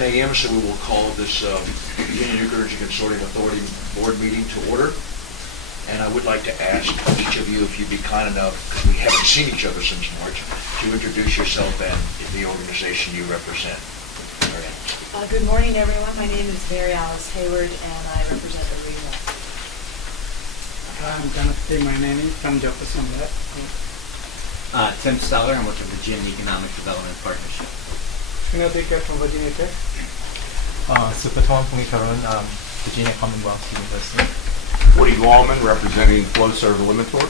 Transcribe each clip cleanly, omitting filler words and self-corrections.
a.m., so we will call this Virginia Nuclear Energy Consortium Authority Board meeting to order. And I would like to ask each of you, if you'd be kind enough, because we haven't seen each other since March, to introduce yourself and the organization you represent. Good morning, everyone. My name is Mary Alice Hayward, and I represent Arena. I'm Jonathan Mainani from Jefferson. Tim Steller, I'm with the Virginia Economic Development Partnership. Srinadhika from Virginia Tech. Supatan Pumikaran, Virginia Commonwealth University. Woody Wallman, representing Flowserve Limitor.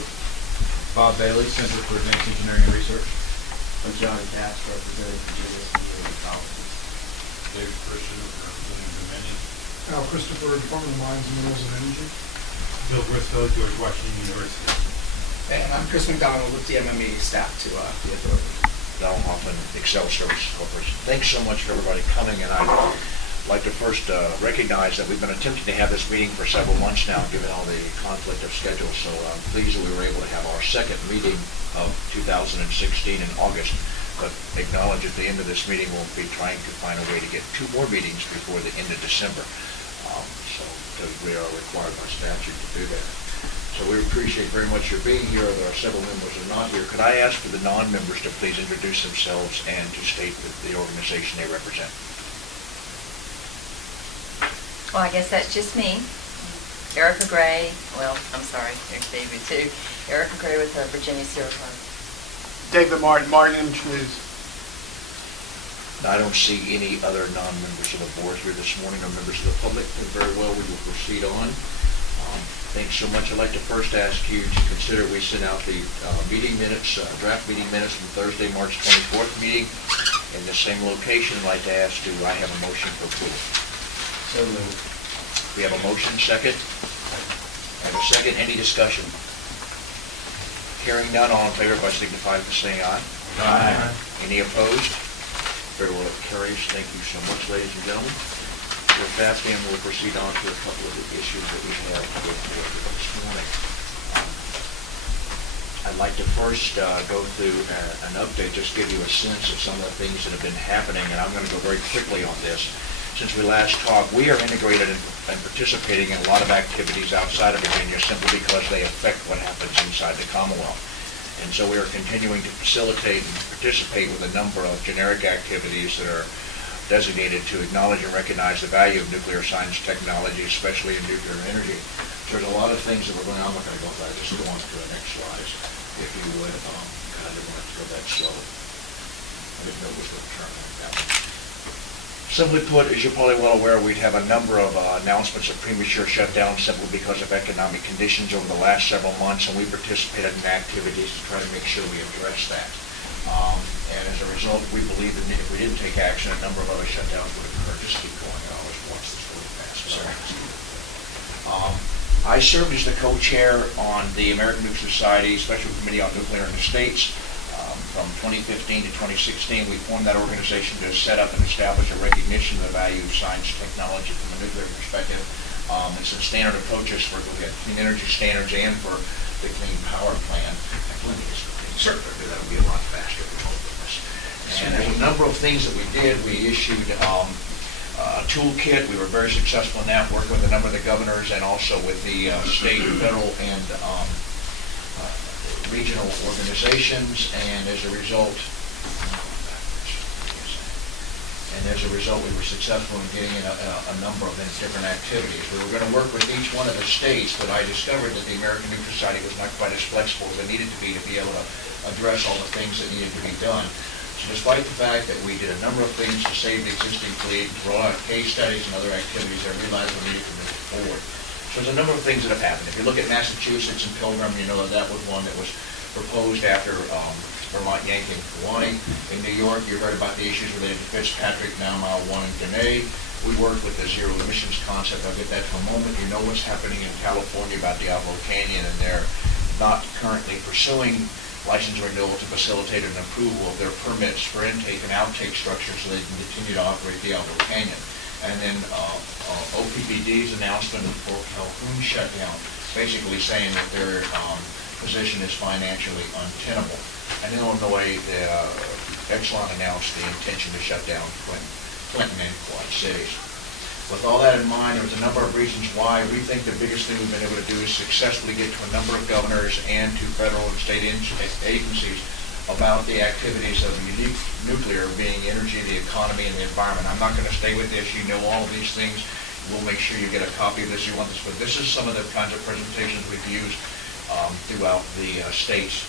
Bob Bailey, Center for Advanced Engineering and Research. I'm John Cass, representing Virginia Community College. David Christian, representing Dominion. Al Christopher, Department of Mines, Minerals and Energy. Bill Briscoe, George Washington University. And I'm Chris McDonald with the MMA staff to the authority. Donald Hoffman, Excel Services Corporation. Thanks so much for everybody coming, and I'd like to first recognize that we've been attempting to have this meeting for several months now, given all the conflict of schedules. So I'm pleased that we were able to have our second meeting of 2016 in August, but acknowledge at the end of this meeting we'll be trying to find a way to get 2 more meetings before the end of December. Because we are required by statute to do that. So we appreciate very much your being here. There are several members who are not here. Could I ask for the non-members to please introduce themselves and to state the organization they represent? Well, I guess that's just me. Erica Gray. Well, I'm sorry, there's David too. Erica Gray with the Virginia Sierra Club. David Martin Schmooze. I don't see any other non-members of the board here this morning or members of the public. Very well, we will proceed on. Thanks so much. I'd like to first ask you to consider we sent out the meeting minutes, draft meeting minutes from Thursday, March 24th meeting in the same location. I'd like to ask, do I have a motion for approval? So moved. We have a motion, second. I have a second. Any discussion? Hearing none, all in favor by signify by saying aye. Aye. Any opposed? Very well, it carries. Thank you so much, ladies and gentlemen. With that, then, we'll proceed on to a couple of the issues that we have to go forward this morning. I'd like to first go through an update, just give you a sense of some of the things that have been happening, and I'm going to go very quickly on this. Since we last talked, we are integrated and participating in a lot of activities outside of Virginia simply because they affect what happens inside the Commonwealth. And so we are continuing to facilitate and participate with a number of generic activities that are designated to acknowledge and recognize the value of nuclear science technology, especially in nuclear energy. So there's a lot of things that we're going on. I'm not going to go through that. Just go on to the next slide, if you would. I didn't want to go that slow. I didn't know it was going to turn like that. Simply put, as you're probably well aware, we'd have a number of announcements of premature shutdowns simply because of economic conditions over the last several months, and we participated in activities to try to make sure we address that. And as a result, we believe that if we didn't take action, a number of other shutdowns would occur. Just keep going. I always watch this really fast. Sorry. I served as the co-chair on the American Nuclear Society Special Committee on Nuclear in the States. From 2015 to 2016, we formed that organization to set up and establish a recognition of the value of science technology from a nuclear perspective. It's a standard approaches for clean energy standards and for the Clean Power Plan. Let me just insert that would be a lot faster if we hold this. And there's a number of things that we did. We issued a toolkit. We were very successful in that, working with a number of the governors and also with the state, federal, and regional organizations, and as a result, we were successful in getting in a number of different activities. We were going to work with each one of the states, but I discovered that the American Nuclear Society was not quite as flexible as it needed to be able to address all the things that needed to be done. So despite the fact that we did a number of things to save the existing fleet, roll out case studies and other activities, I realized we needed to move forward. So there's a number of things that have happened. If you look at Massachusetts and Pilgrim, you know that was one that was proposed after Vermont, Yankee, and Kewanee. In New York, you heard about the issues related to Fitzpatrick, now Mile 1, and Gunay. We worked with the zero emissions concept. I'll get that for a moment. You know what's happening in California about Diablo Canyon, and they're not currently pursuing license renewal to facilitate an approval of their permits for intake and outtake structures so they can continue to operate Diablo Canyon. And then OPPD's announcement of the Calhoun shutdown, basically saying that their position is financially untenable. And Illinois, Exelon announced the intention to shut down Clinton. Clinton and Quad Cities. With all that in mind, there's a number of reasons why we think the biggest thing we've been able to do is successfully get to a number of governors and to federal and state agencies about the activities of unique nuclear being energy, the economy, and the environment. I'm not going to stay with this. You know all of these things. We'll make sure you get a copy of this if you want this, but this is some of the kinds of presentations we've used throughout the states,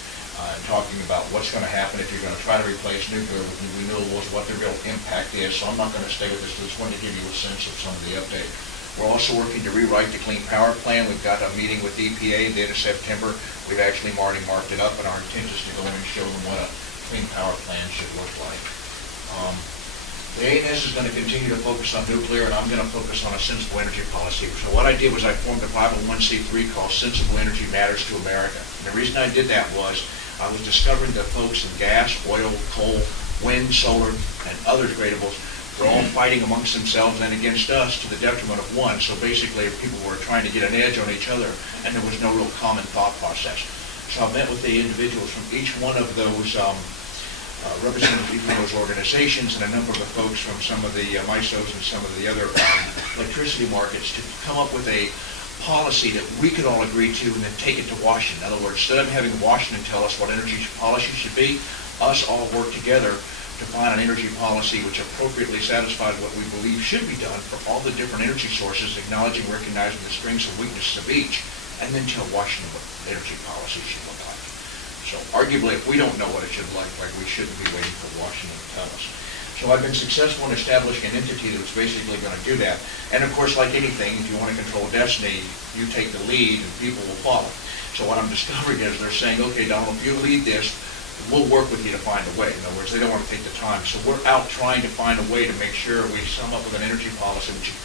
talking about what's going to happen if you're going to try to replace nuclear with renewables, what the real impact is. So I'm not going to stay with this. I just wanted to give you a sense of some of the update. We're also working to rewrite the Clean Power Plan. We've got a meeting with EPA at the end of September. We've actually already marked it up, and our intent is to go in and show them what a Clean Power Plan should look like. The A&S is going to continue to focus on nuclear, and I'm going to focus on a sensible energy policy. So what I did was I formed a 501c3 called Sensible Energy Matters to America. And the reason I did that was I was discovering that folks in gas, oil, coal, wind, solar, and other gradables were all fighting amongst themselves and against us to the detriment of one. So basically, people were trying to get an edge on each other, and there was no real common thought process. So I met with the individuals from each one of those representatives from those organizations and a number of the folks from some of the MISOs and some of the other electricity markets to come up with a policy that we could all agree to and then take it to Washington. In other words, instead of having Washington tell us what energy policy should be, us all work together to find an energy policy which appropriately satisfies what we believe should be done for all the different energy sources, acknowledging, recognizing the strengths and weaknesses of each, and then tell Washington what energy policy should look like. So arguably, if we don't know what it should look like, we shouldn't be waiting for Washington to tell us. So I've been successful in establishing an entity that's basically going to do that. And of course, like anything, if you want to control destiny, you take the lead and people will follow. So what I'm discovering is they're saying, okay, Donald, if you lead this, we'll work with you to find a way. In other words, they don't want to take the time. So we're out trying to find a way to make sure we sum up with an energy policy which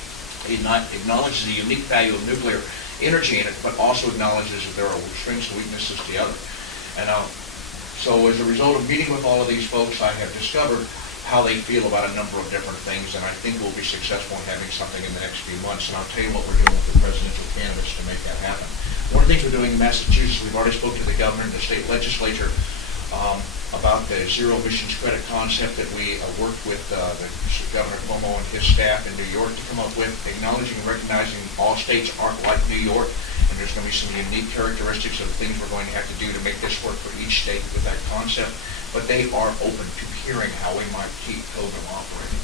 acknowledges the unique value of nuclear energy in it, but also acknowledges that there are strengths and weaknesses to the other. And so as a result of meeting with all of these folks, I have discovered how they feel about a number of different things, and I think we'll be successful in having something in the next few months. And I'll tell you what we're doing with the presidential candidates to make that happen. One of the things we're doing in Massachusetts, we've already spoken to the governor and the state legislature about the zero emissions credit concept that we worked with the Governor Cuomo and his staff in New York to come up with, acknowledging and recognizing all states aren't like New York, and there's going to be some unique characteristics of things we're going to have to do to make this work for each state with that concept, but they are open to hearing how we might keep COBRA operating.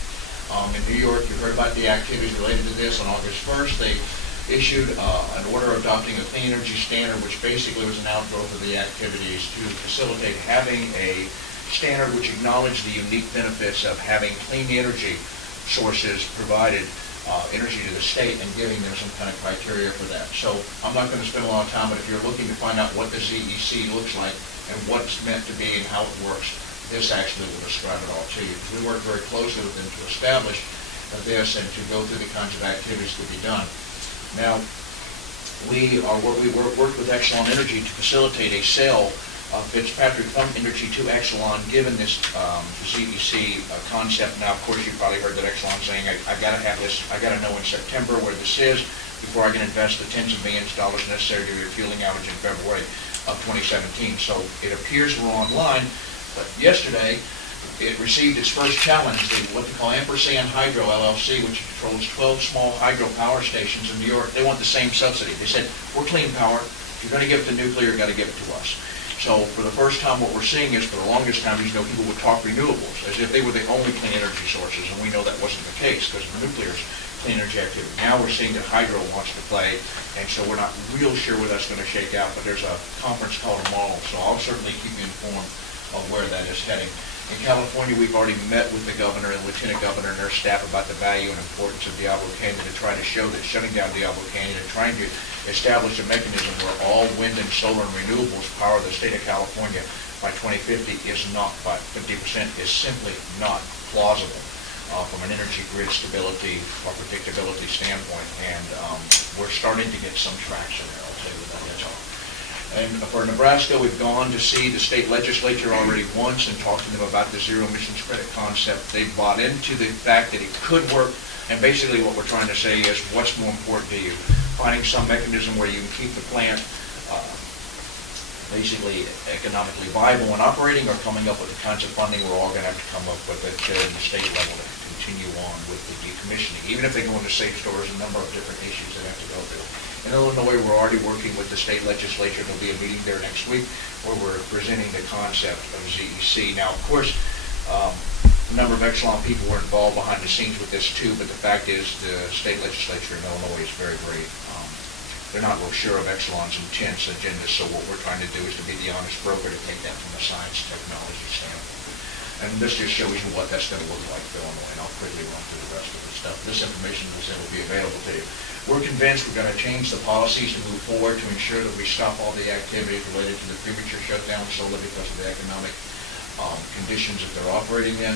In New York, you heard about the activities related to this. On August 1st, they issued an order adopting a clean energy standard, which basically was an outgrowth of the activities to facilitate having a standard which acknowledged the unique benefits of having clean energy sources provided energy to the state and giving them some kind of criteria for that. So I'm not going to spend a lot of time, but if you're looking to find out what the ZEC looks like and what it's meant to be and how it works, this actually will describe it all to you. We work very closely with them to establish this and to go through the kinds of activities to be done. Now, we worked with Exelon Energy to facilitate a sale of Fitzpatrick from Energy to Exelon, given this ZEC concept. Now, of course, you probably heard that Exelon saying, I got to have this, I got to know in September where this is before I can invest the tens of millions of dollars necessary to do a refueling outage in February of 2017. So it appears we're online, but yesterday, it received its first challenge, what they call Ampersand Hydro LLC, which controls 12 small hydro power stations in New York. They want the same subsidy. They said, we're clean power. If you're going to give it to nuclear, you've got to give it to us. So for the first time, what we're seeing is, for the longest time, people would talk renewables as if they were the only clean energy sources, and we know that wasn't the case because of nuclear's clean energy activity. Now we're seeing that hydro wants to play, and so we're not real sure where that's going to shake out, but there's a conference called tomorrow, so I'll certainly keep you informed of where that is heading. In California, we've already met with the governor and lieutenant governor and their staff about the value and importance of Diablo Canyon to try to show that shutting down Diablo Canyon and trying to establish a mechanism where all wind and solar and renewables power the state of California by 2050 is not, by 50%, is simply not plausible from an energy grid stability or predictability standpoint. And we're starting to get some traction there, I'll tell you that, that's all. And for Nebraska, we've gone to see the state legislature already once and talked to them about the zero emissions credit concept. They bought into the fact that it could work, and basically what we're trying to say is, what's more important to you? Finding some mechanism where you can keep the plant basically economically viable and operating, or coming up with the kinds of funding we're all going to have to come up with at the state level to continue on with the decommissioning. Even if they go into safe stores, a number of different issues they have to go through. In Illinois, we're already working with the state legislature. There'll be a meeting there next week where we're presenting the concept of ZEC. Now, of course, a number of excellent people were involved behind the scenes with this too, but the fact is the state legislature in Illinois is very, they're not real sure of Exelon's intense agendas, so what we're trying to do is to be the honest broker to take that from a science technology standpoint. And this just shows you what that's going to look like for Illinois, and I'll quickly run through the rest of the stuff. This information, as I said, will be available to you. We're convinced we're going to change the policies to move forward to ensure that we stop all the activities related to the premature shutdown solely because of the economic conditions that they're operating in.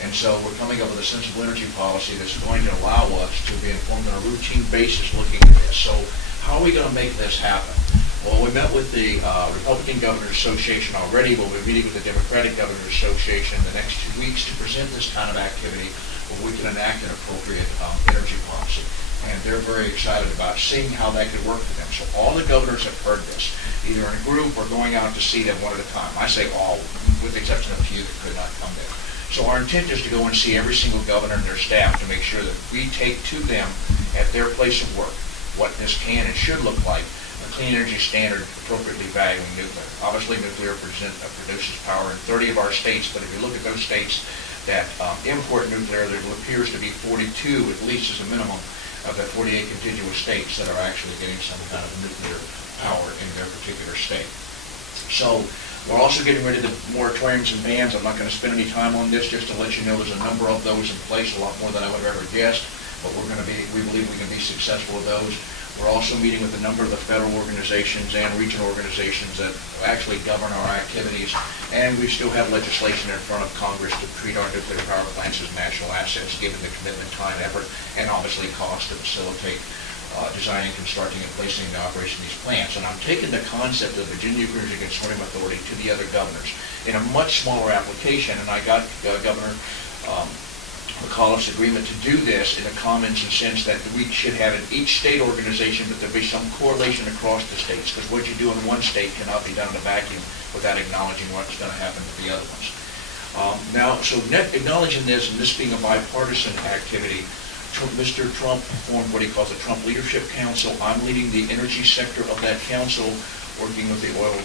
And so we're coming up with a sensible energy policy that's going to allow us to be informed on a routine basis looking at this. So how are we going to make this happen? Well, we met with the Republican Governors Association already. We'll be meeting with the Democratic Governors Association in the next 2 weeks to present this kind of activity where we can enact an appropriate energy policy. And they're very excited about seeing how that could work for them. So all the governors have heard this, either in a group or going out to see them one at a time. I say all, with the exception of a few that could not come there. So our intent is to go and see every single governor and their staff to make sure that we take to them at their place of work what this can and should look like, a clean energy standard appropriately valuing nuclear. Obviously, nuclear produces power in 30 of our states, but if you look at those states that import nuclear, there appears to be 42, at least as a minimum, of the 48 contiguous states that are actually getting some kind of nuclear power in their particular state. So we're also getting rid of the moratoriums and bans. I'm not going to spend any time on this, just to let you know there's a number of those in place, a lot more than I would have ever guessed, but we believe we can be successful with those. We're also meeting with a number of the federal organizations and regional organizations that actually govern our activities, and we still have legislation in front of Congress to treat our nuclear power plants as national assets, given the commitment, time, effort, and obviously cost to facilitate designing, constructing, and placing the operation of these plants. And I'm taking the concept of the Virginia Energy Consortium Authority to the other governors in a much smaller application, and I got Governor McAuliffe's agreement to do this in a common sense that we should have in each state organization, but there be some correlation across the states, because what you do in one state cannot be done in a vacuum without acknowledging what's going to happen to the other ones. Acknowledging this, and this being a bipartisan activity, Mr. Trump formed what he calls the Trump Leadership Council. I'm leading the energy sector of that council, working with the oil,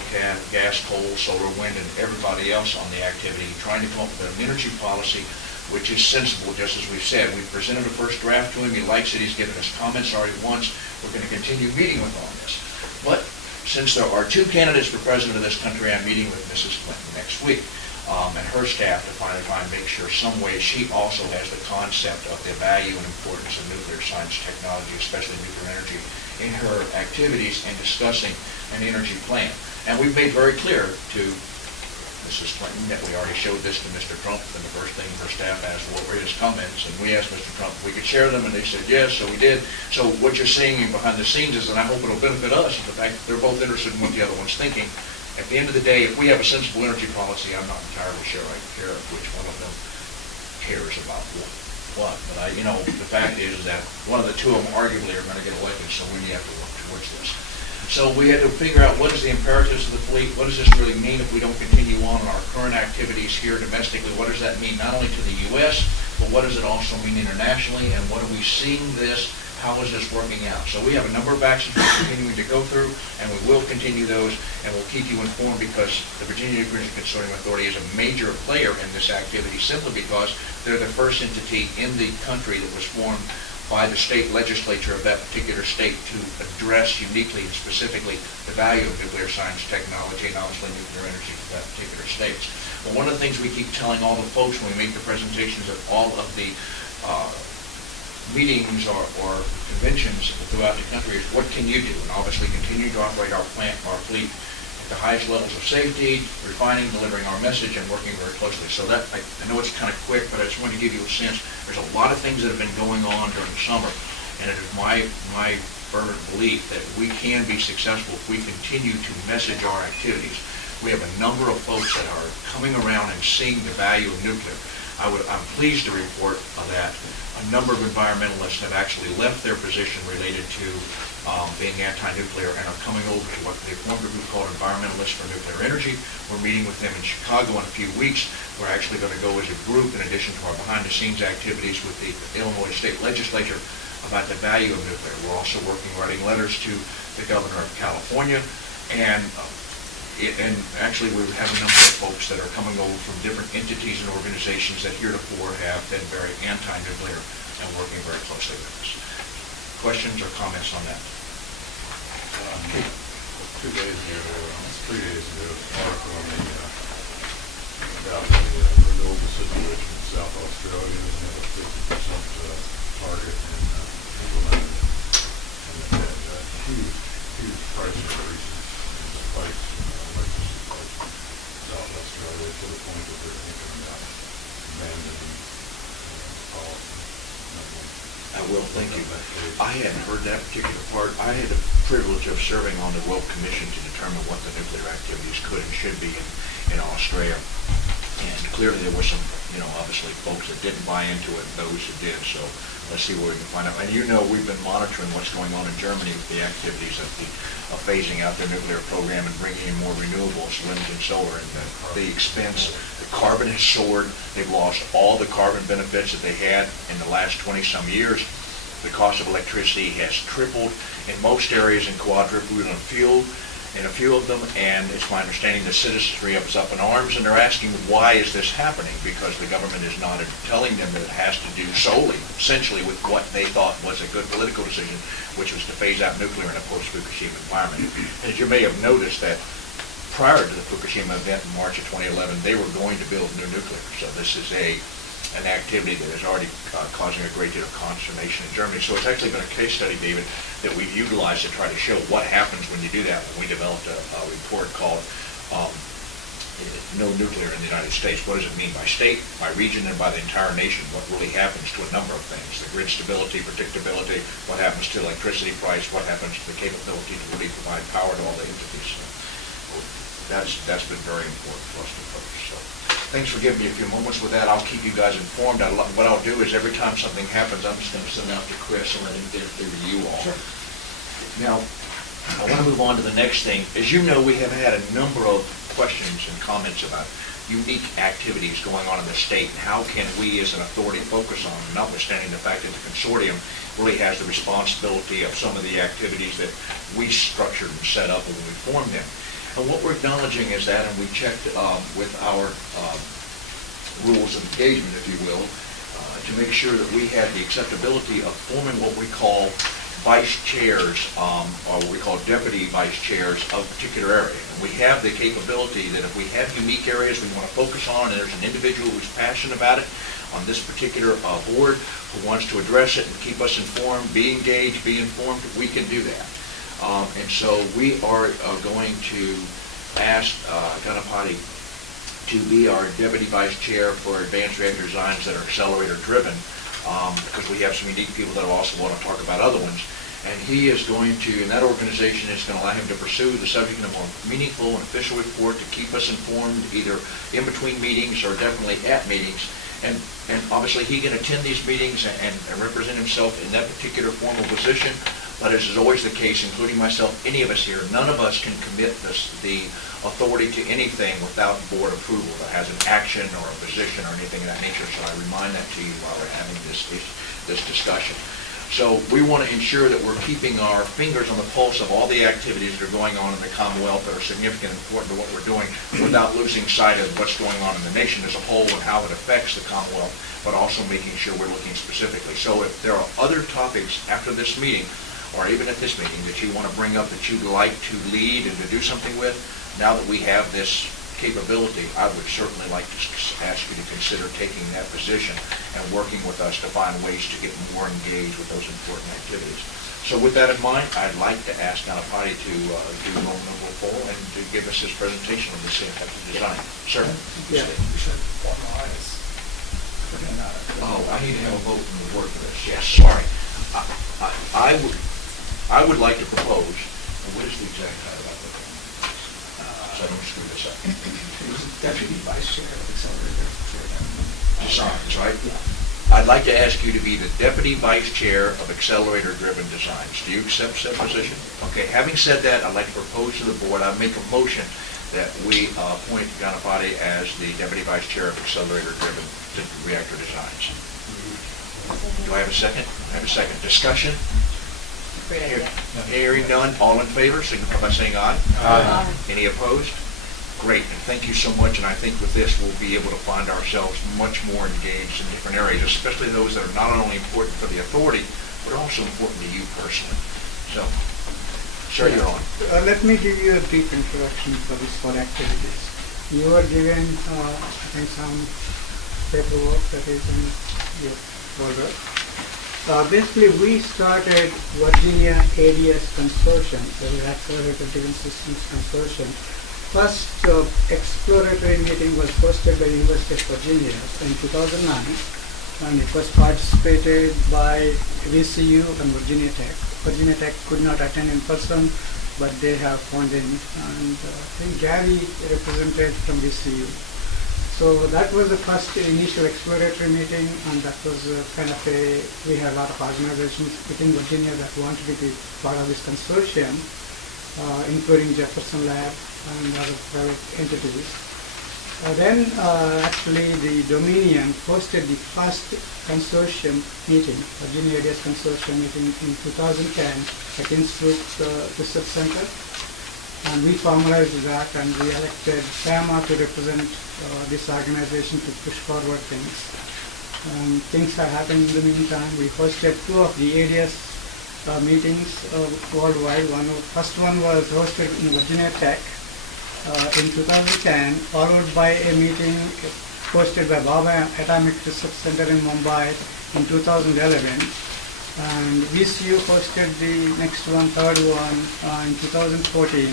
gas, coal, solar, wind, and everybody else on the activity, trying to come up with an energy policy which is sensible, just as we've said. We've presented a first draft to him. He likes it. He's given us comments already once. We're going to continue meeting with him on this. But since there are 2 candidates for president of this country, I'm meeting with Mrs. Clinton next week and her staff to finally try and make sure some way she also has the concept of the value and importance of nuclear science technology, especially nuclear energy, in her activities and discussing an energy plan. And we've made very clear to Mrs. Clinton that we already showed this to Mr. Trump, and the first thing her staff asked what were his comments, and we asked Mr. Trump if we could share them, and they said yes, so we did. So what you're seeing behind the scenes is, and I hope it'll benefit us, is the fact that they're both interested in what the other one's thinking. At the end of the day, if we have a sensible energy policy, I'm not entirely sure I care which one of them cares about what. But the fact is that one of the 2 of them arguably are going to get elected, so we have to work towards this. So we had to figure out what is the imperatives of the fleet, what does this really mean if we don't continue on in our current activities here domestically, what does that mean not only to the U.S., but what does it also mean internationally, and what are we seeing this, how is this working out? So we have a number of actions we're continuing to go through, and we will continue those, and we'll keep you informed because the Virginia Energy Consortium Authority is a major player in this activity simply because they're the first entity in the country that was formed by the state legislature of that particular state to address uniquely and specifically the value of nuclear science technology and obviously nuclear energy for that particular states. Well, one of the things we keep telling all the folks when we make the presentations at all of the meetings or conventions throughout the country is what can you do? And obviously continue to operate our fleet at the highest levels of safety, refining, delivering our message, and working very closely. So that, I know it's kind of quick, but I just want to give you a sense. There's a lot of things that have been going on during the summer, and it is my fervent belief that we can be successful if we continue to message our activities. We have a number of folks that are coming around and seeing the value of nuclear. I'm pleased to report that a number of environmentalists have actually left their position related to being anti-nuclear and are coming over to what they formed a group called Environmentalists for Nuclear Energy. We're meeting with them in Chicago in a few weeks. We're actually going to go as a group, in addition to our behind-the-scenes activities with the Illinois State Legislature, about the value of nuclear. We're also writing letters to the governor of California, and actually we have a number of folks that are coming over from different entities and organizations that heretofore have been very anti-nuclear and working very closely with us. Questions or comments on that? 2 days ago, 3 days ago, an article on about the renewable situation in South Australia, and they have a 50% target in implementing it. And they've had huge price increases in the spikes, electricity prices in South Australia, to the point that they're thinking about abandoning policy. I will, thank you. I hadn't heard that particular part. I had the privilege of serving on the Royal Commission to determine what the nuclear activities could and should be in Australia. And clearly there were some, obviously folks that didn't buy into it and those who did. So let's see where we can find out. And we've been monitoring what's going on in Germany with the activities of phasing out their nuclear program and bringing in more renewables, wind and solar. And the expense, the carbon has soared. They've lost all the carbon benefits that they had in the last 20-some years. The cost of electricity has tripled in most areas and quadrupled in a few of them, and it's my understanding the citizenry is up in arms, and they're asking why is this happening, because the government is not telling them that it has to do solely, essentially, with what they thought was a good political decision, which was to phase out nuclear in a post-Fukushima environment. And as you may have noticed that prior to the Fukushima event in March of 2011, they were going to build new nuclear. So this is an activity that is already causing a great deal of consternation in Germany. So it's actually been a case study, David, that we've utilized to try to show what happens when you do that. When we developed a report called No Nuclear in the United States. What does it mean by state, by region, and by the entire nation? What really happens to a number of things? The grid stability, predictability, what happens to electricity price, what happens to the capability to really provide power to all the entities. So that's been very important for us to focus. So thanks for giving me a few moments with that. I'll keep you guys informed. What I'll do is every time something happens, I'm just going to send it out to Chris and let him get it through to you all. Sure. Now, I want to move on to the next thing. As you know, we have had a number of questions and comments about unique activities going on in the state, and how can we as an authority focus on them, notwithstanding the fact that the consortium really has the responsibility of some of the activities that we structured and set up when we formed them. And what we're acknowledging is that, and we checked with our rules of engagement, if you will, to make sure that we had the acceptability of forming what we call vice chairs, or what we call deputy vice chairs of a particular area. And we have the capability that if we have unique areas we want to focus on, and there's an individual who's passionate about it on this particular board who wants to address it and keep us informed, be engaged, be informed, we can do that. And so we are going to ask Ganapati to be our deputy vice chair for advanced reactor designs that are accelerator driven, because we have some unique people that also want to talk about other ones. And he is going to, and that organization is going to allow him to pursue the subject in a more meaningful and official report to keep us informed, either in between meetings or definitely at meetings. And obviously he can attend these meetings and represent himself in that particular formal position. But as is always the case, including myself, any of us here, none of us can commit the authority to anything without board approval that has an action or a position or anything of that nature. So I remind that to you while we're having this discussion. So we want to ensure that we're keeping our fingers on the pulse of all the activities that are going on in the Commonwealth that are significant and important to what we're doing, without losing sight of what's going on in the nation as a whole and how it affects the Commonwealth, but also making sure we're looking specifically. So if there are other topics after this meeting, or even at this meeting, that you want to bring up that you'd like to lead and to do something with, now that we have this capability, I would certainly like to ask you to consider taking that position and working with us to find ways to get more engaged with those important activities. So with that in mind, I'd like to ask Ganapati to do Roman number 4 and to give us his presentation of the effective design. Sir? Yeah, we should formalize. Oh, I need to have a vote in the word for this. Yes, sorry. I would like to propose, and what is the exact title of it? So I don't screw this up. He was deputy vice chair of accelerator. Designs, right? I'd like to ask you to be the Deputy Vice Chair of Accelerator-Driven Designs. Do you accept said position? Okay, having said that, I'd like to propose to the board, I make a motion that we appoint Ganapati as the Deputy Vice Chair of Accelerator-Driven Reactor Designs. Do I have a second? I have a second. Discussion? Great idea. Hearing none, all in favor, signify by saying aye. Aye. Any opposed? Great, and thank you so much, and I think with this, we'll be able to find ourselves much more engaged in different areas, especially those that are not only important for the authority, but also important to you personally. So, sir, you're on. Let me give you a brief introduction for these 4 activities. You were given, I think, some paperwork that is in your folder. Basically, we started Virginia ADS Consortium, that is Accelerated Driven Systems Consortium. First exploratory meeting was hosted by University of Virginia in 2009, and it was participated by VCU and Virginia Tech. Virginia Tech could not attend in person, but they have funding, and I think Gary represented from VCU. So that was the first initial exploratory meeting, and that was kind of we had a lot of organizations within Virginia that wanted to be part of this consortium, including Jefferson Lab and other private entities. Then actually the Dominion hosted the first consortium meeting, Virginia ADS Consortium meeting in 2010 at Institute Research Center. And we formalized that, and we elected FAMA to represent this organization to push forward things. Things have happened in the meantime. We hosted 2 of the ADS meetings worldwide. First one was hosted in Virginia Tech in 2010, followed by a meeting hosted by Baba Atomic Research Center in Mumbai in 2011. And VCU hosted the next one, third one, in 2014.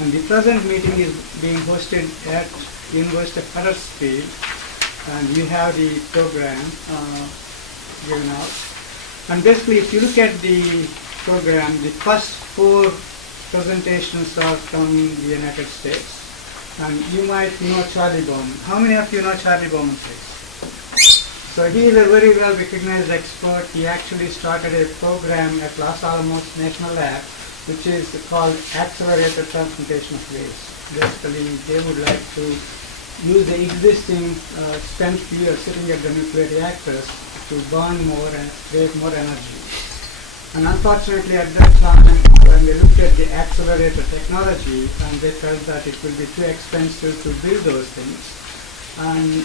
And the present meeting is being hosted at University of Huddersfield, and we have the program given out. And basically, if you look at the program, the first 4 presentations are from the United States. And you might know Charlie Bowman. How many of you know Charlie Bowman, please? So he is a very well recognized expert. He actually started a program at Los Alamos National Lab, which is called Accelerated Transportation of Waste. Basically, they would like to use the existing spent fuel sitting at the nuclear reactors to burn more and create more energy. And unfortunately, at that time, when they looked at the accelerator technology, and they felt that it would be too expensive to build those things. And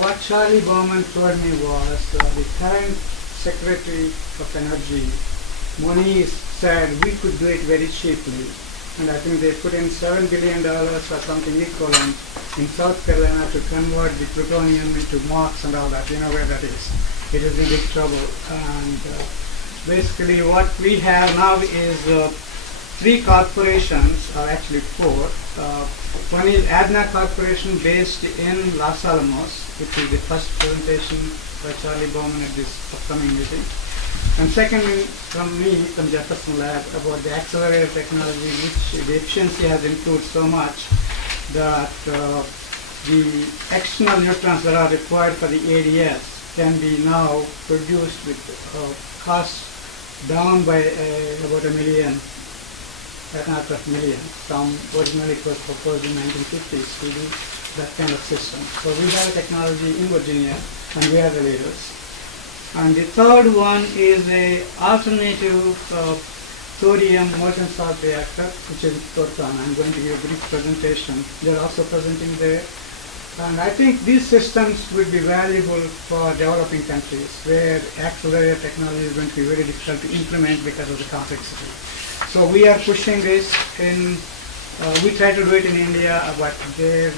what Charlie Bowman told me was the current Secretary of Energy, Moniz, said we could do it very cheaply. And I think they put in $7 billion or something equivalent in South Carolina to convert the plutonium into MOX and all that. You know where that is. It is in big trouble. And basically what we have now is 3 corporations, or actually 4. One is ADNA Corporation based in Los Alamos, which is the first presentation by Charlie Bowman at this upcoming meeting. And second from me, from Jefferson Lab, about the accelerator technology, which the efficiency has improved so much that the external neutrons that are required for the ADS can be now produced with costs down by about $1 million, $1.5 million, from originally it was proposed in 1950s to do that kind of system. So we have a technology in Virginia, and we are the leaders. And the third one is a alternative thorium molten salt reactor, which is Thorcon. I'm going to give a brief presentation. They're also presenting there. And I think these systems would be valuable for developing countries where accelerator technology is going to be very difficult to implement because of the complexity. So we are pushing this in, we try to do it in India, but their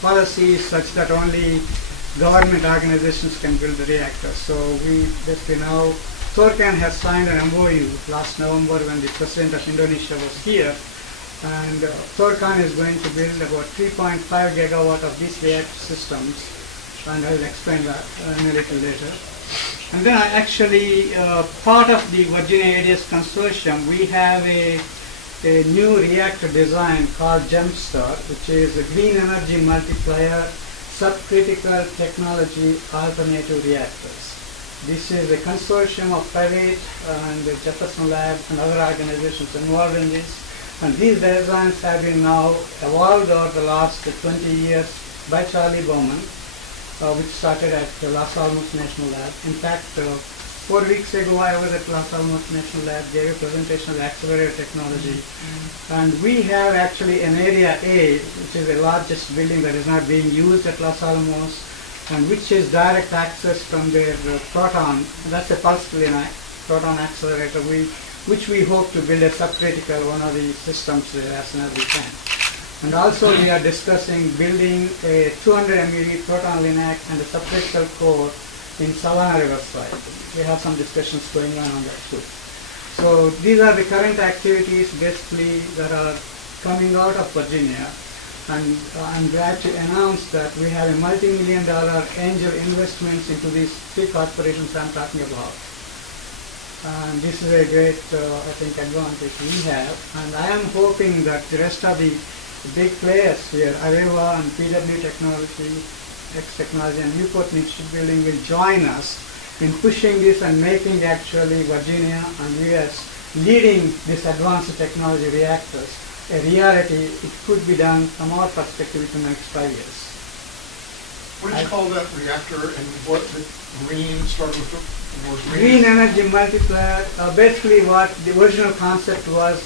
policy is such that only government organizations can build the reactors. So we basically now, Thorcan has signed an MOU last November when the president of Indonesia was here. And Thorcan is going to build about 3.5 gigawatt of these reactor systems, and I will explain that a little later. And then actually, part of the Virginia ADS Consortium, we have a new reactor design called Jumpstart, which is a green energy multiplier subcritical technology alternative reactors. This is a consortium of private and Jefferson Labs and other organizations involved in this. And these designs have been now evolved over the last 20 years by Charlie Bowman, which started at Los Alamos National Lab. In fact, 4 weeks ago I was at Los Alamos National Lab, gave a presentation of accelerator technology. And we have actually an area A, which is the largest building that is not being used at Los Alamos, and which is direct access from their proton, that's a pulsed proton accelerator, which we hope to build a subcritical one of the systems there as soon as we can. And also we are discussing building a 200 MeV proton linac and a subcritical core in Savannah Riverside. We have some discussions going on that too. So these are the current activities basically that are coming out of Virginia. And I'm glad to announce that we have a multi-million-dollar angel investments into these 3 corporations I'm talking about. And this is a great, I think, advantage we have. And I am hoping that the rest of the big players here, Areva and PW Technology, X Technology, and Newport News Shipbuilding will join us in pushing this and making actually Virginia and US leading this advanced technology reactors a reality. It could be done from our perspective in the next 5 years. What do you call that reactor and what the green, start with the word Green energy multiplier, basically what the original concept was,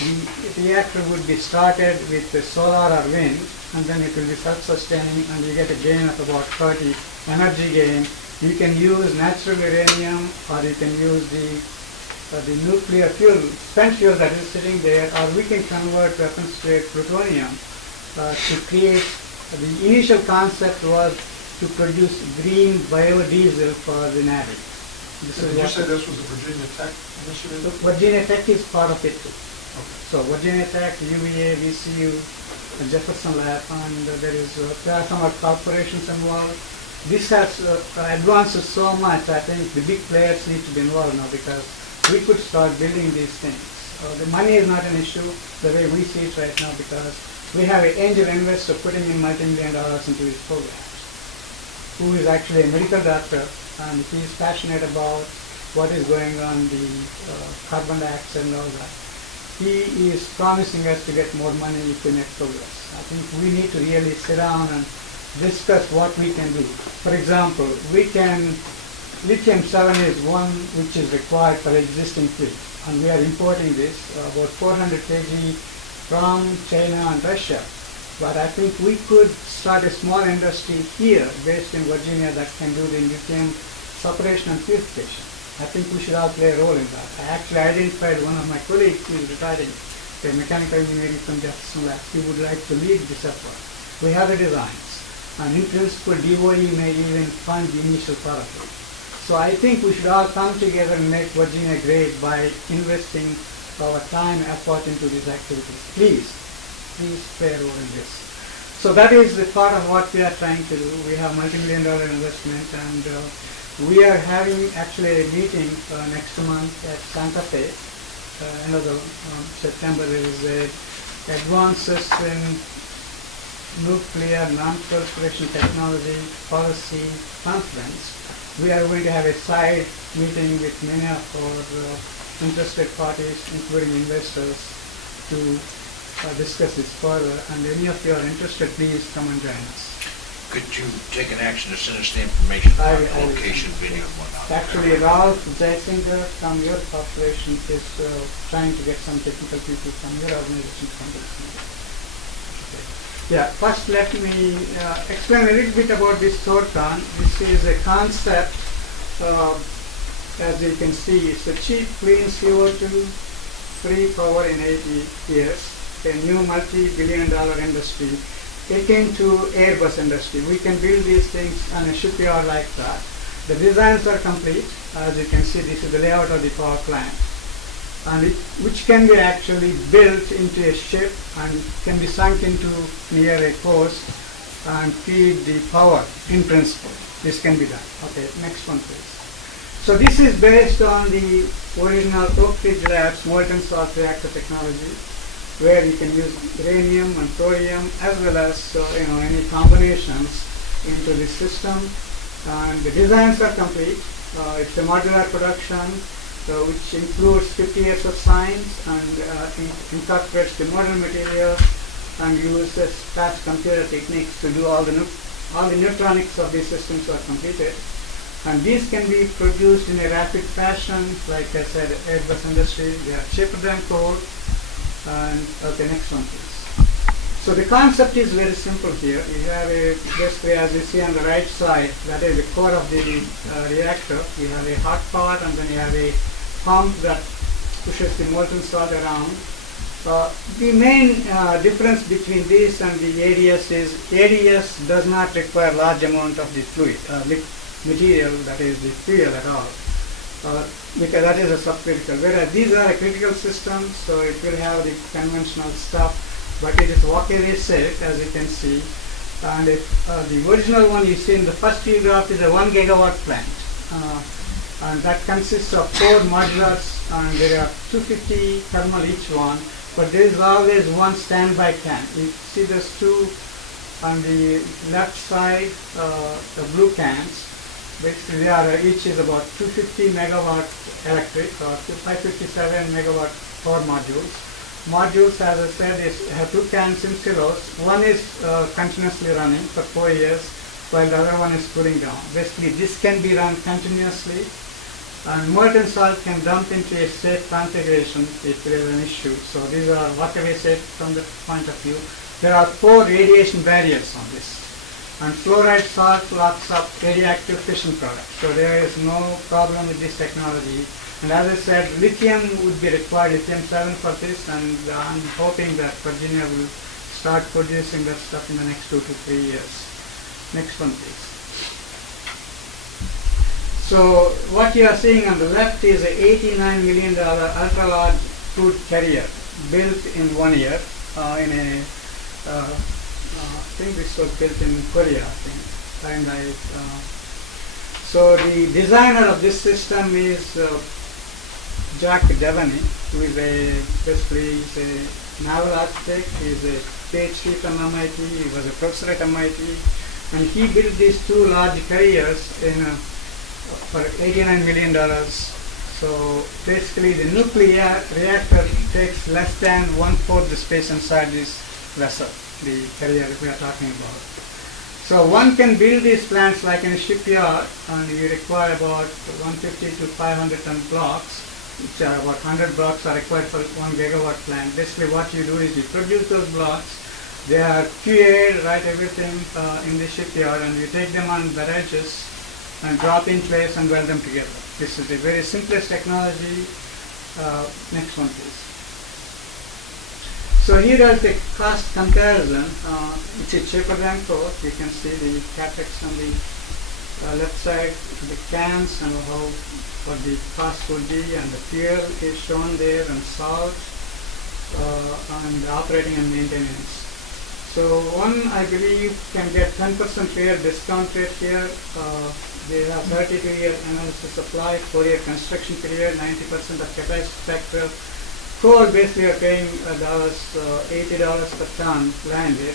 the reactor would be started with the solar or wind, and then it will be self-sustaining, and you get a gain of about 30 energy gain. You can use natural uranium, or you can use the nuclear fuel, spent fuel that is sitting there, or we can convert weapons-grade plutonium to create. The initial concept was to produce green biodiesel for the Navy. Did you say this was a Virginia Tech initiative? Virginia Tech is part of it too. Okay. So Virginia Tech, UVA, VCU, and Jefferson Lab, and there are some other corporations involved. This has advanced so much. I think the big players need to be involved now because we could start building these things. The money is not an issue the way we see it right now because we have an angel investor putting in multi-million dollars into these programs, who is actually a medical doctor, and he is passionate about what is going on, the carbon dioxide and all that. He is promising us to get more money if we make progress. I think we need to really sit down and discuss what we can do. For example, lithium-7 is one which is required for existing fleet, and we are importing this, about 400 kg from China and Russia. But I think we could start a small industry here based in Virginia that can do the lithium separation and purification. I think we should all play a role in that. I actually identified one of my colleagues who is retiring, a mechanical engineering from Jefferson Lab. He would like to lead this effort. We have the designs, and in principle DOE may even fund the initial part of it. So I think we should all come together and make Virginia great by investing our time, effort into these activities. Please play a role in this. So that is the part of what we are trying to do. We have multi-million-dollar investment, and we are having actually a meeting next month at Santa Fe. September there is a advances in nuclear non-proliferation technology policy conference. We are going to have a side meeting with many of our interested parties, including investors, to discuss this further. And any of you are interested, please come and join us. Could you take an action to send us the information about the location, video, and whatnot? Actually, Ralph Zeisinger from your corporation is trying to get some technical people from your organization to come to this meeting. Okay. Yeah, first let me explain a little bit about this THORCON. This is a concept, as you can see, it's a cheap, clean CO2, free power in 80 years, a new multi-billion-dollar industry, akin to Airbus industry. We can build these things on a shipyard like that. The designs are complete. As you can see, this is the layout of the power plant, and which can be actually built into a ship and can be sunk into near a coast and feed the power in principle. This can be done. Okay, next one please. So this is based on the original Oak Ridge Labs molten salt reactor technology, where you can use uranium and thorium as well as any combinations into the system, and the designs are complete. It's a modular production which includes 50 years of science and incorporates the modern materials and uses fast computer techniques to do all the neutronics of these systems are completed. And these can be produced in a rapid fashion. Like I said, Airbus industry, they are cheaper than coal. And okay, next one please. So the concept is very simple here. You have basically, as you see on the right side, that is the core of the reactor. You have a hot part, and then you have a pump that pushes the molten salt around. The main difference between this and the ADS is ADS does not require large amount of the fluid, material, that is the fuel at all, because that is a subcritical. Whereas these are a critical system, so it will have the conventional stuff, but it is walkaway safe, as you can see. And the original one you see in the first few graph is a 1 gigawatt plant, and that consists of 4 modulars, and there are 250 thermal each one. But there is always one standby can. You see there's 2 on the left side, the blue cans. Basically, they are each is about 250 megawatt electric or 557 megawatt power modules. Modules, as I said, have 2 cans in silos. One is continuously running for 4 years, while the other one is cooling down. Basically, this can be run continuously, and molten salt can dump into a safe configuration if there is an issue. So these are walkaway safe from the point of view. There are 4 radiation barriers on this. And fluoride salt locks up radioactive fission products. So there is no problem with this technology. And as I said, lithium would be required, lithium-7 for this, and I'm hoping that Virginia will start producing that stuff in the next 2 to 3 years. Next one, please. So what you are seeing on the left is an $89 million ultra-large crude carrier built in 1 year in a, I think this was built in Korea, I think. So the designer of this system is Jack Devaney, who is basically a naval architect. He is a PhD from MIT. He was a professor at MIT, and he built these 2 large carriers for $89 million. So basically, the nuclear reactor takes less than 1/4 the space inside this vessel, the carrier that we are talking about. So one can build these plants like in a shipyard, and you require about 150 to 500 ton blocks, which are about 100 blocks are required for 1 gigawatt plant. Basically, what you do is you produce those blocks. They are QA'd, right, everything in the shipyard, and you take them on barrages and drop in place and weld them together. This is the very simplest technology. Next one, please. So here is the cost comparison, which is cheaper than coal. You can see the capex on the left side, the cans, and what the cost would be, and the fuel is shown there, and salt, and operating and maintenance. So one, I believe, can get 10% fair discount rate here. They have 32-year analysis of life, 4-year construction period, 90% of capacity factor. Coal basically are paying $80 per ton landed.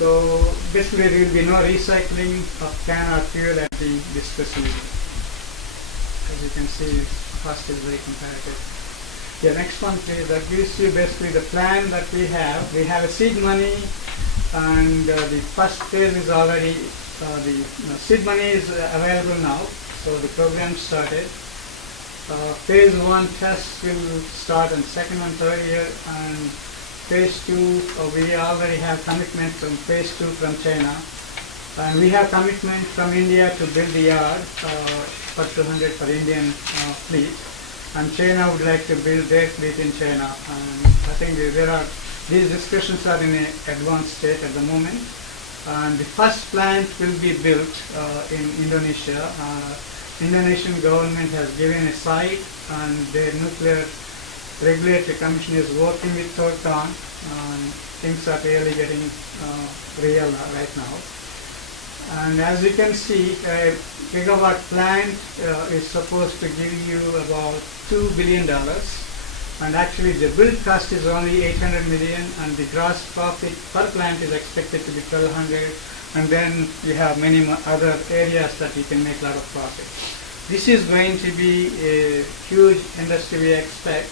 So basically there will be no recycling of can or fuel at this facility. As you can see, cost is very competitive. Yeah, next one please. That gives you basically the plan that we have. We have a seed money, and the first phase is already, seed money is available now, so the program started. Phase 1 tests will start in 2nd and 3rd year, and phase 2, we already have commitment from phase 2 from China, and we have commitment from India to build the yard for 200 for Indian fleet, and China would like to build their fleet in China. And I think these discussions are in an advanced state at the moment, and the first plant will be built in Indonesia. Indonesian government has given a site, and their nuclear regulatory commission is working with Thorcon. Things are really getting real right now. And as you can see, a gigawatt plant is supposed to give you about $2 billion. And actually the build cost is only $800 million, and the gross profit per plant is expected to be $1,200. and then you have many other areas that you can make a lot of profit. This is going to be a huge industry we expect.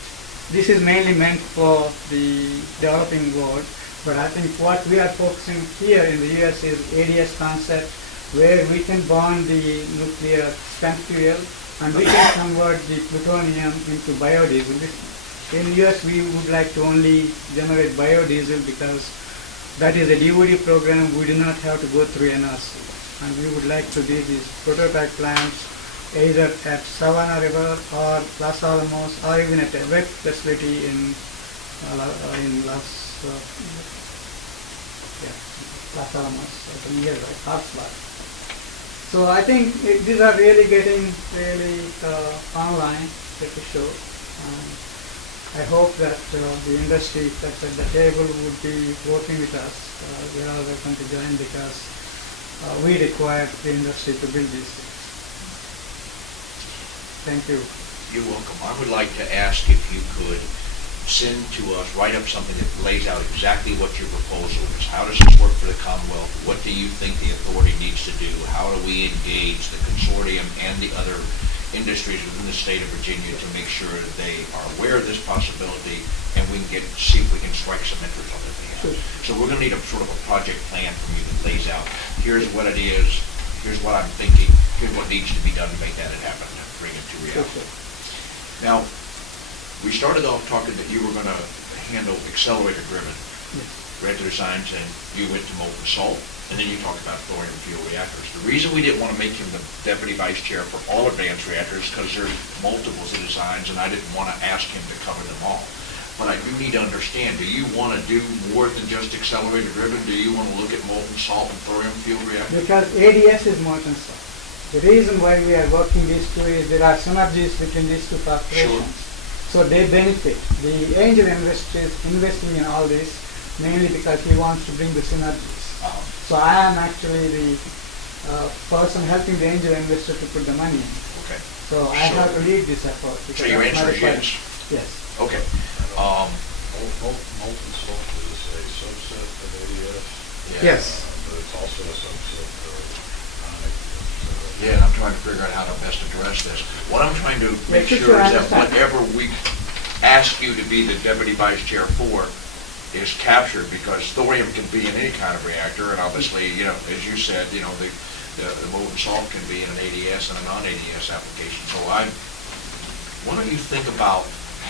This is mainly meant for the developing world, but I think what we are focusing here in the US is ADS concept, where we can burn the nuclear spent fuel and we can convert the plutonium into biodiesel. In the US we would like to only generate biodiesel because that is a DOD program. We do not have to go through NRC, and we would like to do these prototype plants either at Savannah River or Los Alamos or even at a wet facility in Los Alamos, nearby Hartsburg. So I think these are really getting online to show. I hope that the industry that's at the table would be working with us. They are welcome to join because we require the industry to build these things. Thank you. You're welcome. I would like to ask if you could send to us, write up something that lays out exactly what your proposal is. How does this work for the Commonwealth? What do you think the authority needs to do? How do we engage the consortium and the other industries within the state of Virginia to make sure that they are aware of this possibility, and we can see if we can strike some interest on it. So we're going to need a sort of a project plan from you that lays out, here's what it is, here's what I'm thinking, here's what needs to be done to make that happen, to bring it to reality. Now, we started off talking that you were going to handle accelerator-driven reactor designs, and you went to molten salt, and then you talked about thorium fuel reactors. The reason we didn't want to make him the deputy vice chair for all advanced reactors is because there's multiples of designs, and I didn't want to ask him to cover them all. But I do need to understand, do you want to do more than just accelerator-driven? Do you want to look at molten salt and thorium fuel reactors? Because ADS is molten salt. The reason why we are working these two is there are synergies between these two corporations. Sure. So they benefit. The angel investor is investing in all this mainly because he wants to bring the synergies. So I am actually the person helping the angel investor to put the money in. Okay. So I have to lead this effort. So your answer is yes? Yes. Okay. Molten salt is a subset of ADS. Yes. But it's also a subset of ionic. Yeah, and I'm trying to figure out how to best address this. What I'm trying to make sure is that whatever we ask you to be the deputy vice chair for is captured, because thorium can be in any kind of reactor, and obviously, you know, as you said, you know, the molten salt can be in an ADS and a non-ADS application. So why don't you think about,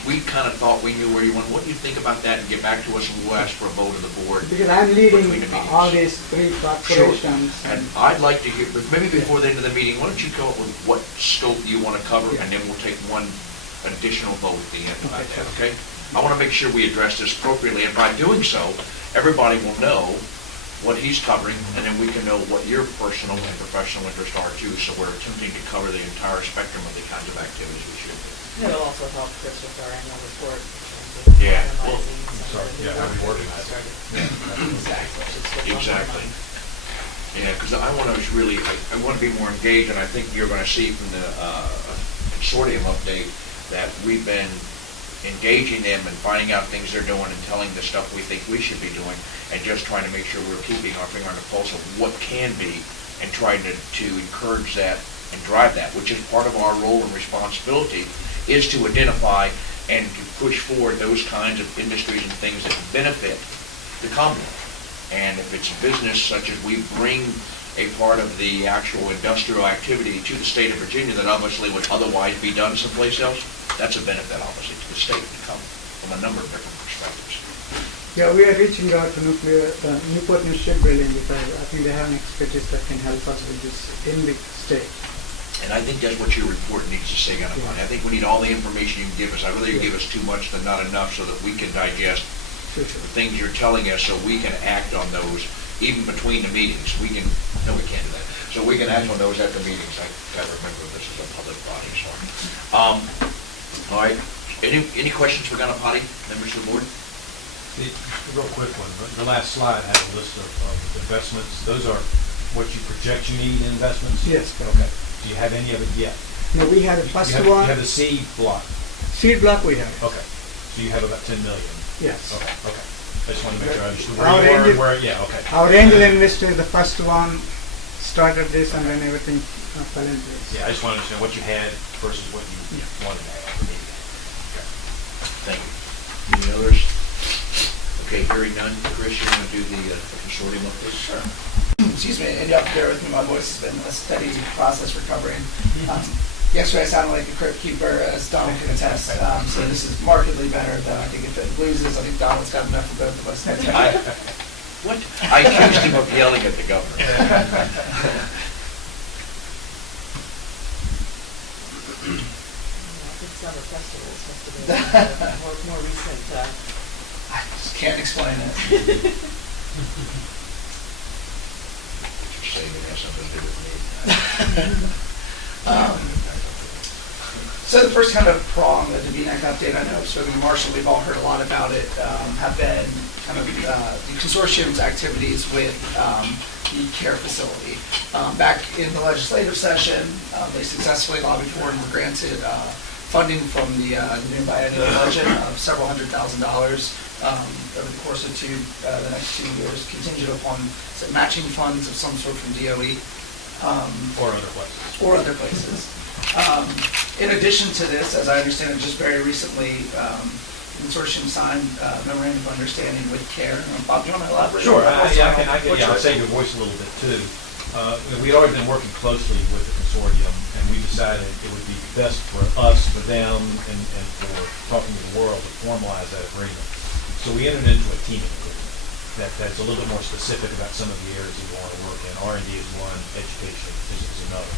we kind of thought we knew where you went, what do you think about that, and get back to us, and we'll ask for a vote of the board. Because I'm leading all these three corporations. Sure. And I'd like to hear, maybe before the end of the meeting, why don't you come up with what scope you want to cover, and then we'll take one additional vote at the end about that, okay? I want to make sure we address this appropriately, and by doing so, everybody will know what he's covering, and then we can know what your personal and professional interests are too, so we're attempting to cover the entire spectrum of the kinds of activities we should do. It'll also help Chris with our annual report. Yeah. How we organize it. Exactly. Yeah, because I want to really, I want to be more engaged, and I think you're going to see from the consortium update that we've been engaging them and finding out things they're doing and telling the stuff we think we should be doing, and just trying to make sure we're keeping our finger on the pulse of what can be, and trying to encourage that and drive that, which is part of our role and responsibility, is to identify and to push forward those kinds of industries and things that benefit the Commonwealth. And if it's a business such as we bring a part of the actual industrial activity to the state of Virginia that obviously would otherwise be done someplace else, that's a benefit obviously to the state to come from a number of different perspectives. Yeah, we are reaching out to Newport News Shipbuilding because I think they have an expertise that can help us with this in the state. And I think that's what your report needs to say on it. I think we need all the information you can give us. I'd rather you give us too much than not enough, so that we can digest the things you're telling us, so we can act on those even between the meetings. We can't do that. So we can act on those at the meetings. I got to remember this is a public body, so. All right. Any questions for Ganapati, members of the board? Real quick one. The last slide had a list of investments. Those are what you project you need in investments? Yes. Okay. Do you have any of it yet? No, we have the first one. You have the seed block? Seed block we have. Okay. So you have about 10 million? Yes. Okay. I just want to make sure I understood Our where you were, angel- and where, yeah, okay. Our angel investor is the first one, started this and then everything fell into this. Yeah, I just want to understand what you had versus what you wanted to have. Thank you. Any others? Okay, hearing none. Chris, you want to do the consortium update? Sure. Excuse me, and you have to bear with me, my voice has been a steady process recovering. Yesterday I sounded like a crypt keeper, as Donald can attest, so this is markedly better, though I think if it loses, I think Donald's got enough for both of us. What? I accused him of yelling at the governor. I think summer festivals must have been more recent. I just can't explain it. You're saying it has something to do with me. So the first kind of prong of the VNAC update, I know I've spoken to Marshall, we've all heard a lot about it, have been kind of the consortium's activities with the care facility. Back in the legislative session, they successfully lobbied for and were granted funding from the new biennial budget of several $100,000 over the course of the next 2 years, contingent upon some matching funds of some sort from DOE. Or other places. In addition to this, as I understand it, just very recently, the consortium signed a memorandum of understanding with CARE. Bob, do you want to elaborate? Sure, on that? I'll save your voice a little bit too. We'd already been working closely with the consortium, and we decided it would be best for us, for them, and for talking to the world to formalize that agreement. So we entered into a teaming agreement that's a little bit more specific about some of the areas we want to work in. R&D is one, education is another.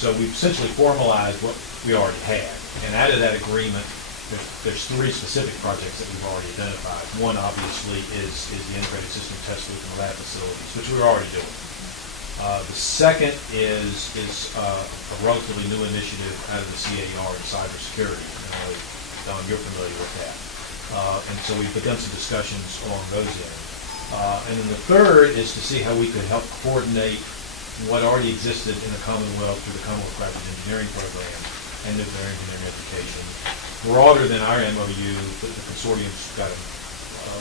So we've essentially formalized what we already had, and out of that agreement, there's 3 specific projects that we've already identified. One, obviously, is the integrated system test loop and lab facilities, which we're already doing. The second is a relatively new initiative out of the CAR in cybersecurity. Don, you're familiar with that. And so we've begun some discussions along those ends. And then the third is to see how we could help coordinate what already existed in the Commonwealth through the Commonwealth Graduate Engineering Program and nuclear engineering education. Broader than our MOU, the consortium's got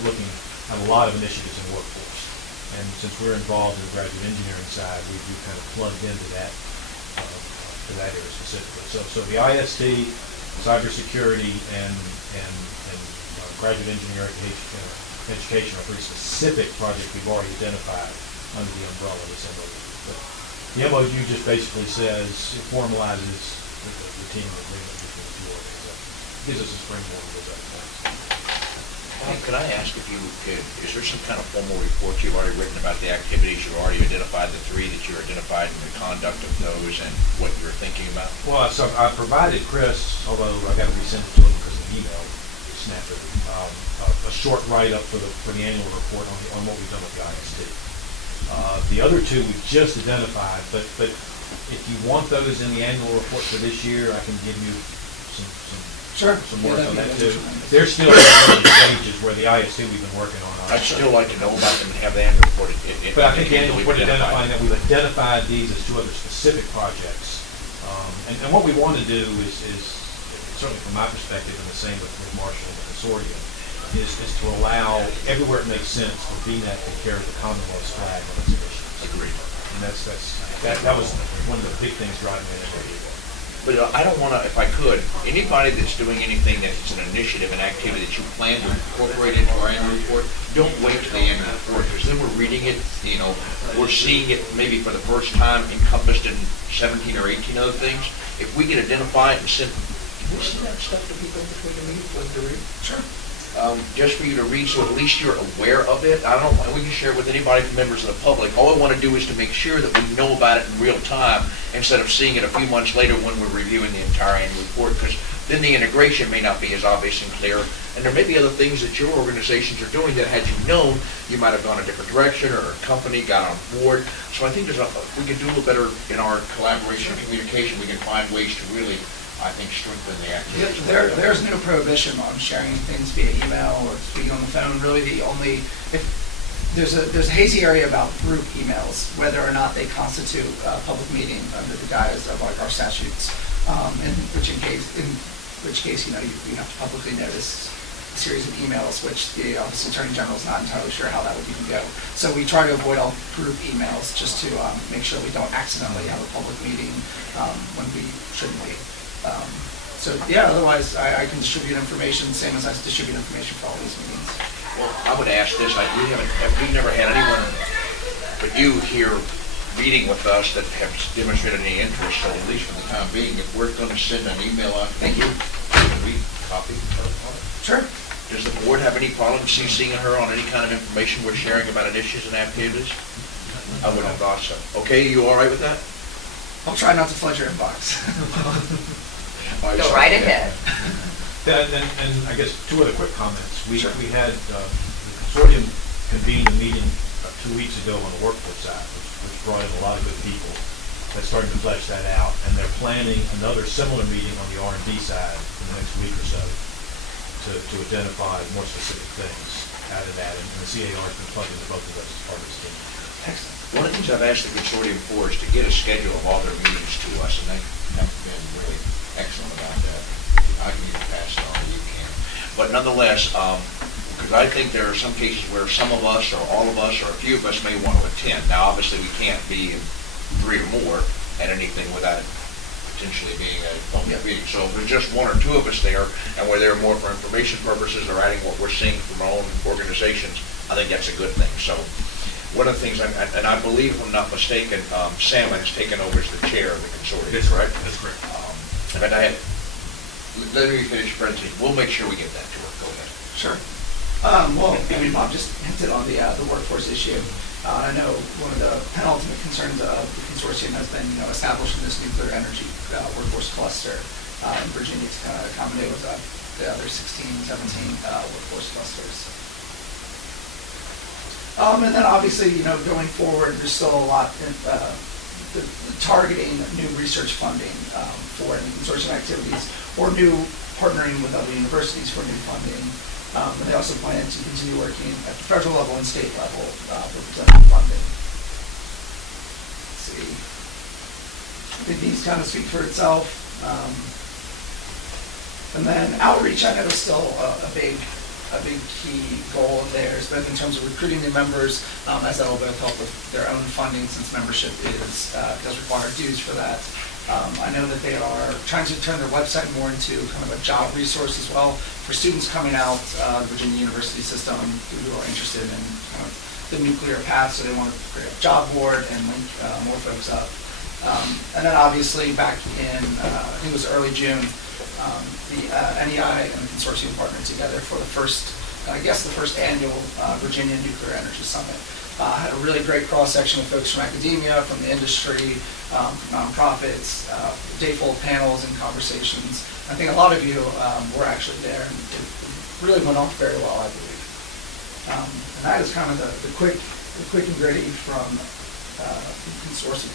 looking at a lot of initiatives in workforce. And since we're involved in the graduate engineering side, we've kind of plugged into that area specifically. So the IST, cybersecurity, and graduate engineering education are 3 specific projects we've already identified under the umbrella of this MOU. But the MOU just basically says, it formalizes the team agreement between the 2 organizations. Gives us a springboard to those things. Could I ask if you could, is there some kind of formal report you've already written about the activities? You've already identified the 3 that you identified and the conduct of those and what you're thinking about? Well, so I provided Chris, although I got to resend it to him because of the email snapped it, a short write-up for the annual report on what we've done with the IST. The other 2 we've just identified, but if you want those in the annual report for this year, I can give you some work on that too. They're still in the early stages where the IST we've been working on. I'd still like to know about them and have the annual report. But I think the annual report identifying that we've identified these as 2 other specific projects. And what we want to do is certainly from my perspective, and the same with Marshall and the Consortium, is to allow, everywhere it makes sense, for VNAC to carry the Commonwealth's flag on its initiatives. Agreed. And that was one of the big things driving it. But I don't want to, if I could, anybody that's doing anything that's an initiative, an activity that you plan to incorporate into our annual report, don't wait till the annual report, because then we're reading it, we're seeing it maybe for the first time encompassed in 17 or 18 other things. If we can identify it and send, can we send that stuff to people before the meeting for them to read? Sure. Just for you to read, so at least you're aware of it. I don't know, we can share it with anybody from members of the public. All I want to do is to make sure that we know about it in real time instead of seeing it a few months later when we're reviewing the entire annual report, because then the integration may not be as obvious and clear, and there may be other things that your organizations are doing that had you known, you might have gone a different direction or a company got on board. So I think we can do a little better in our collaboration and communication. We can find ways to really, I think, strengthen the activity. There's no prohibition on sharing things via email or speaking on the phone. Really, there's a hazy area about group emails, whether or not they constitute a public meeting under the guise of like our statutes, in which case you have to publicly notice series of emails, which the Office of Attorney General is not entirely sure how that would even go. So we try to avoid all group emails just to make sure we don't accidentally have a public meeting when we shouldn't be. So yeah, otherwise I can distribute information, same as I distribute information for all these meetings. Well, I would ask this, like, we've never had anyone but you here meeting with us that have demonstrated any interest, so at least for the time being, if we're gonna send an email out to you, can we copy her on it? Sure. Does the board have any problem CCing her on any kind of information we're sharing about initiatives and activities? I would have thought so. Okay, you all right with that? I'll try not to flood your inbox. Go right ahead. And I guess two other quick comments. We Sure. had, the Consortium convened a meeting 2 weeks ago on the Workforce Act, which brought in a lot of good people. That's starting to flesh that out, and they're planning another similar meeting on the R&D side in the next week or so to identify more specific things out of that, and the CAR has been plugged into both of those as part of this team. Excellent. One of the things I've asked the consortium for is to get a schedule of all their meetings to us, and they have been really excellent about that. I can either pass it on or you can. But nonetheless, because I think there are some cases where some of us, or all of us, or a few of us may want to attend. Now, obviously, we can't be in 3 or more at anything without it potentially being a public meeting. So if there's just 1 or 2 of us there, and we're there more for information purposes or adding what we're seeing from our own organizations, I think that's a good thing. So one of the things, and I believe, if I'm not mistaken, Sam has taken over as the chair of the consortium. That's correct. That's correct. In fact, let me finish the presentation. We'll make sure we get that to her. Go ahead. Sure. Well, I mean, Bob just hinted on the workforce issue. I know one of the penultimate concerns of the consortium has been, establishing this nuclear energy workforce cluster in Virginia to kind of accommodate with the other 16, 17 workforce clusters. And then obviously, going forward, there's still a lot in, targeting new research funding for any consortium activities or new partnering with other universities for new funding. And they also plan to continue working at the federal level and state level for potential funding. Let's see. I think these kind of speak for itself. And then outreach, I know, is still a big key goal of theirs, both in terms of recruiting new members, as that will both help with their own funding, since membership does require dues for that. I know that they are trying to turn their website more into kind of a job resource as well for students coming out of the Virginia University system who are interested in kind of the nuclear path, so they want to create a job board and link more folks up. And then obviously back in, I think it was early June, the NEI and the consortium partnered together for the first annual Virginia Nuclear Energy Summit. Had a really great cross-section of folks from academia, from the industry, nonprofits, a day full of panels and conversations. I think a lot of you were actually there, and it really went off very well, I believe. And that is kind of the quick and gritty from the consortium.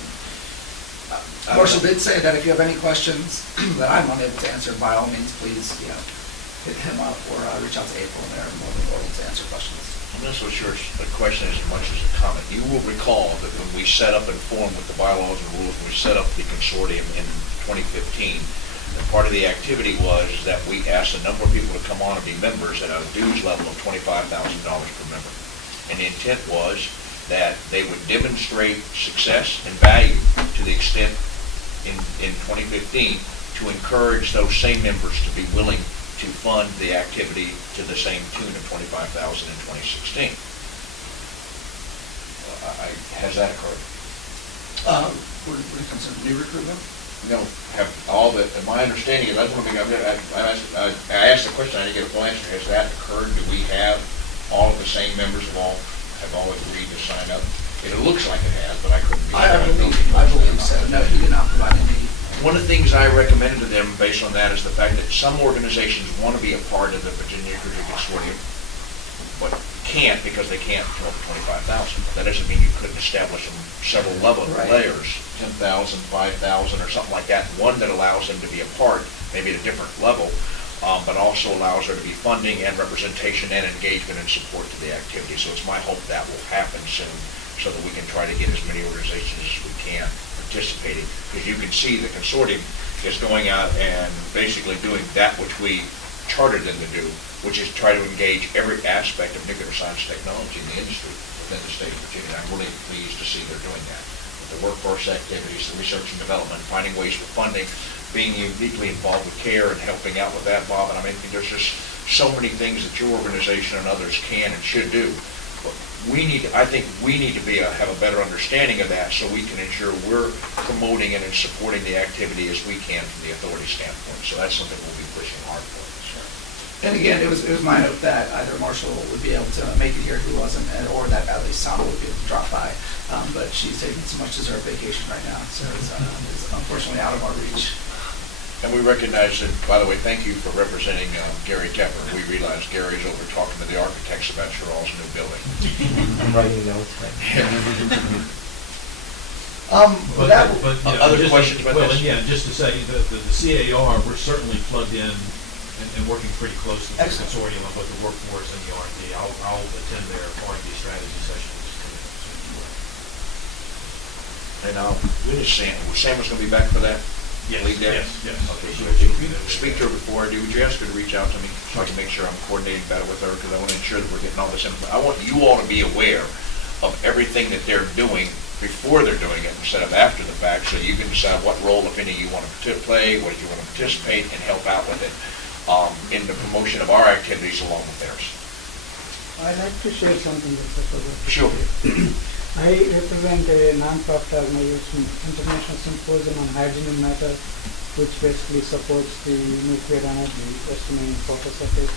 Marshall did say that if you have any questions that I'm unable to answer, by all means, please, hit him up or reach out to April, and they're more than willing to answer questions. I'm not so sure it's a question as much as a comment. You will recall that when we set up and formed with the bylaws and rules, when we set up the consortium in 2015, and part of the activity was that we asked a number of people to come on and be members at a dues level of $25,000 per member. And the intent was that they would demonstrate success and value to the extent in 2015 to encourage those same members to be willing to fund the activity to the same tune of $25,000 in 2016. Has that occurred? When it comes to new recruitment? Have all the, my understanding is, that's one thing I asked the question, I didn't get a full answer. Has that occurred? Do we have all of the same members have all agreed to sign up? It looks like it has, but I couldn't be sure. I believe so. No, he did not provide any. One of the things I recommended to them based on that is the fact that some organizations want to be a part of the Virginia Nuclear Consortium, but can't because they can't come up with $25,000. That doesn't mean you couldn't establish them several layers, 10,000, 5,000, or something like that. One that allows them to be a part, maybe at a different level, but also allows there to be funding and representation and engagement and support to the activity. So it's my hope that will happen soon, so that we can try to get as many organizations as we can participating, because you can see the consortium is going out and basically doing that which we chartered them to do, which is try to engage every aspect of nuclear science technology in the industry within the state of Virginia. I'm really pleased to see they're doing that. The workforce activities, the research and development, finding ways for funding, being uniquely involved with CARE and helping out with that, Bob. And I mean, there's just so many things that your organization and others can and should do. But I think we need to have a better understanding of that so we can ensure we're promoting it and supporting the activity as we can from the authority standpoint. So that's something we'll be pushing hard for. And again, it was my hope that either Marshall would be able to make it here who wasn't, or that at least Sama would be able to drop by. But she's taking some much deserved vacation right now, so it's unfortunately out of our reach. And we recognize that, by the way, thank you for representing Gary Tepper. We realize Gary's over talking to the architects about your all's new building. I'm writing notes right Other questions about well, this? Well, again, just to say, the CAR, we're certainly plugged in and working pretty closely with the consortium on both the workforce and the R&D. I'll attend their R&D strategy session. And Sam was going to be back for that? Yes, Lead there? yes. Okay, so if you speak to her before I do, would you ask her to reach out to me so I can make sure I'm coordinating better with her, because I want to ensure that we're getting all this info. I want you all to be aware of everything that they're doing before they're doing it instead of after the fact, so you can decide what role, if any, you want to play, what you want to participate, and help out with it in the promotion of our activities along with theirs. I'd like to share something with the public. Sure. I represent a non-profit organization, International Symposium on Hydrogen and Matter, which basically supports the nuclear energy, estimating focus of it.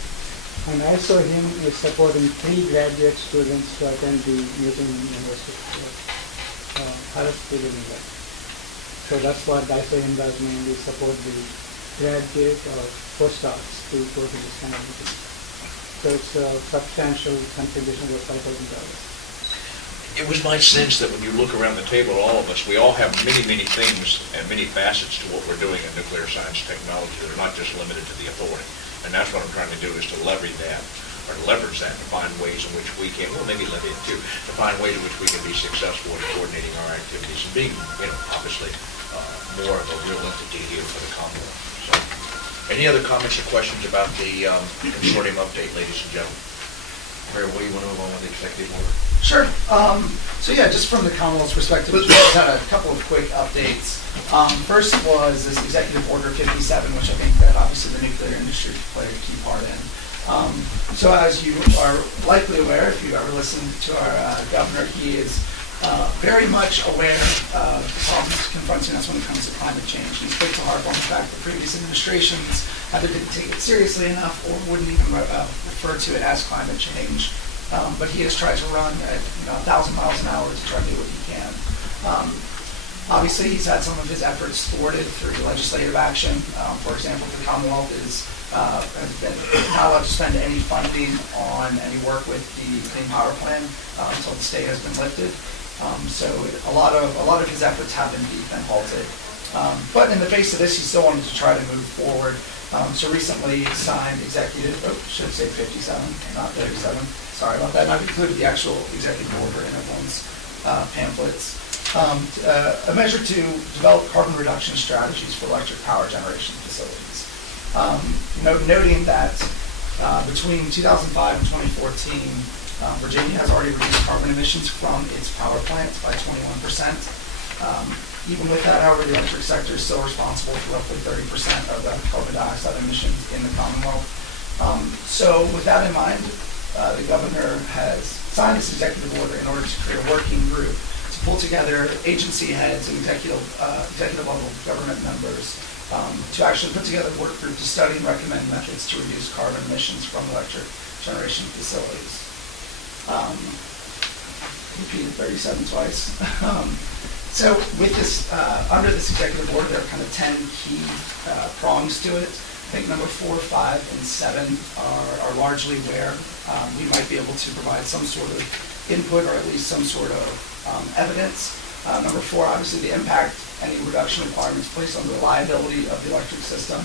And I saw him supporting 3 graduate students to attend the meeting in University of Harrisburg. So that's what I saw him does, mainly support the graduate or postdocs to go to this kind of meeting. So it's a substantial contribution of $5,000. It was my sense that when you look around the table, all of us, we all have many, many things and many facets to what we're doing in nuclear science technology that are not just limited to the authority. And that's what I'm trying to do, is to leverage that to find ways in which we can, well, maybe leverage it too, to find ways in which we can be successful in coordinating our activities and being, obviously, more of a real entity here for the Commonwealth. So, any other comments or questions about the consortium update, ladies and gentlemen? Mary, what do you want to move on with the executive order? Sure. So yeah, just from the Commonwealth's perspective, we just had a couple of quick updates. First was this Executive Order 57, which I think that obviously the nuclear industry played a key part in. So as you are likely aware, if you ever listened to our governor, he is very much aware of the problems confronting us when it comes to climate change. He's quick to harp on the fact that previous administrations either didn't take it seriously enough or wouldn't even refer to it as climate change. But he has tried to run at 1,000 miles an hour to try to do what he can. Obviously, he's had some of his efforts thwarted through legislative action. For example, the Commonwealth has been not allowed to spend any funding on any work with the Clean Power Plan until the stay has been lifted. So a lot of his efforts have indeed been halted. But in the face of this, he still wanted to try to move forward. So recently signed should say 57, not 37. Sorry about that. And I've included the actual executive order in everyone's pamphlets. A measure to develop carbon reduction strategies for electric power generation facilities. Noting that between 2005 and 2014, Virginia has already reduced carbon emissions from its power plants by 21%. Even with that, however, the electric sector is still responsible for roughly 30% of the carbon dioxide emissions in the Commonwealth. So with that in mind, the governor has signed this executive order in order to create a working group to pull together agency heads and executive level government members to actually put together a work group to study and recommend methods to reduce carbon emissions from electric generation facilities. Repeated 37 twice. So with this, under this executive order, there are kind of 10 key prongs to it. I think number 4, 5, and 7 are largely where we might be able to provide some sort of input or at least some sort of evidence. Number 4, obviously the impact any reduction requirements placed on the reliability of the electric system.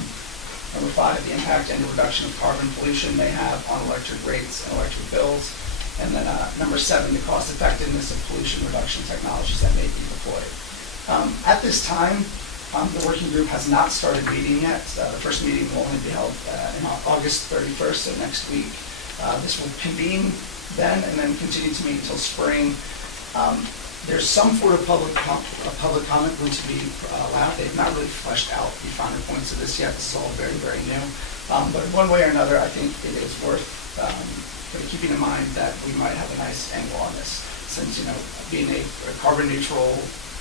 Number 5, the impact any reduction of carbon pollution may have on electric rates and electric bills. And then number 7, the cost effectiveness of pollution reduction technologies that may be deployed. At this time, The working group has not started meeting yet. The first meeting will only be held in August 31st, so next week. This will convene then and then continue to meet until spring. There's some sort of public comment going to be allowed. They've not really fleshed out the finer points of this yet. This is all very, very new. But one way or another, I think it is worth keeping in mind that we might have a nice angle on this, since, you know, being a carbon neutral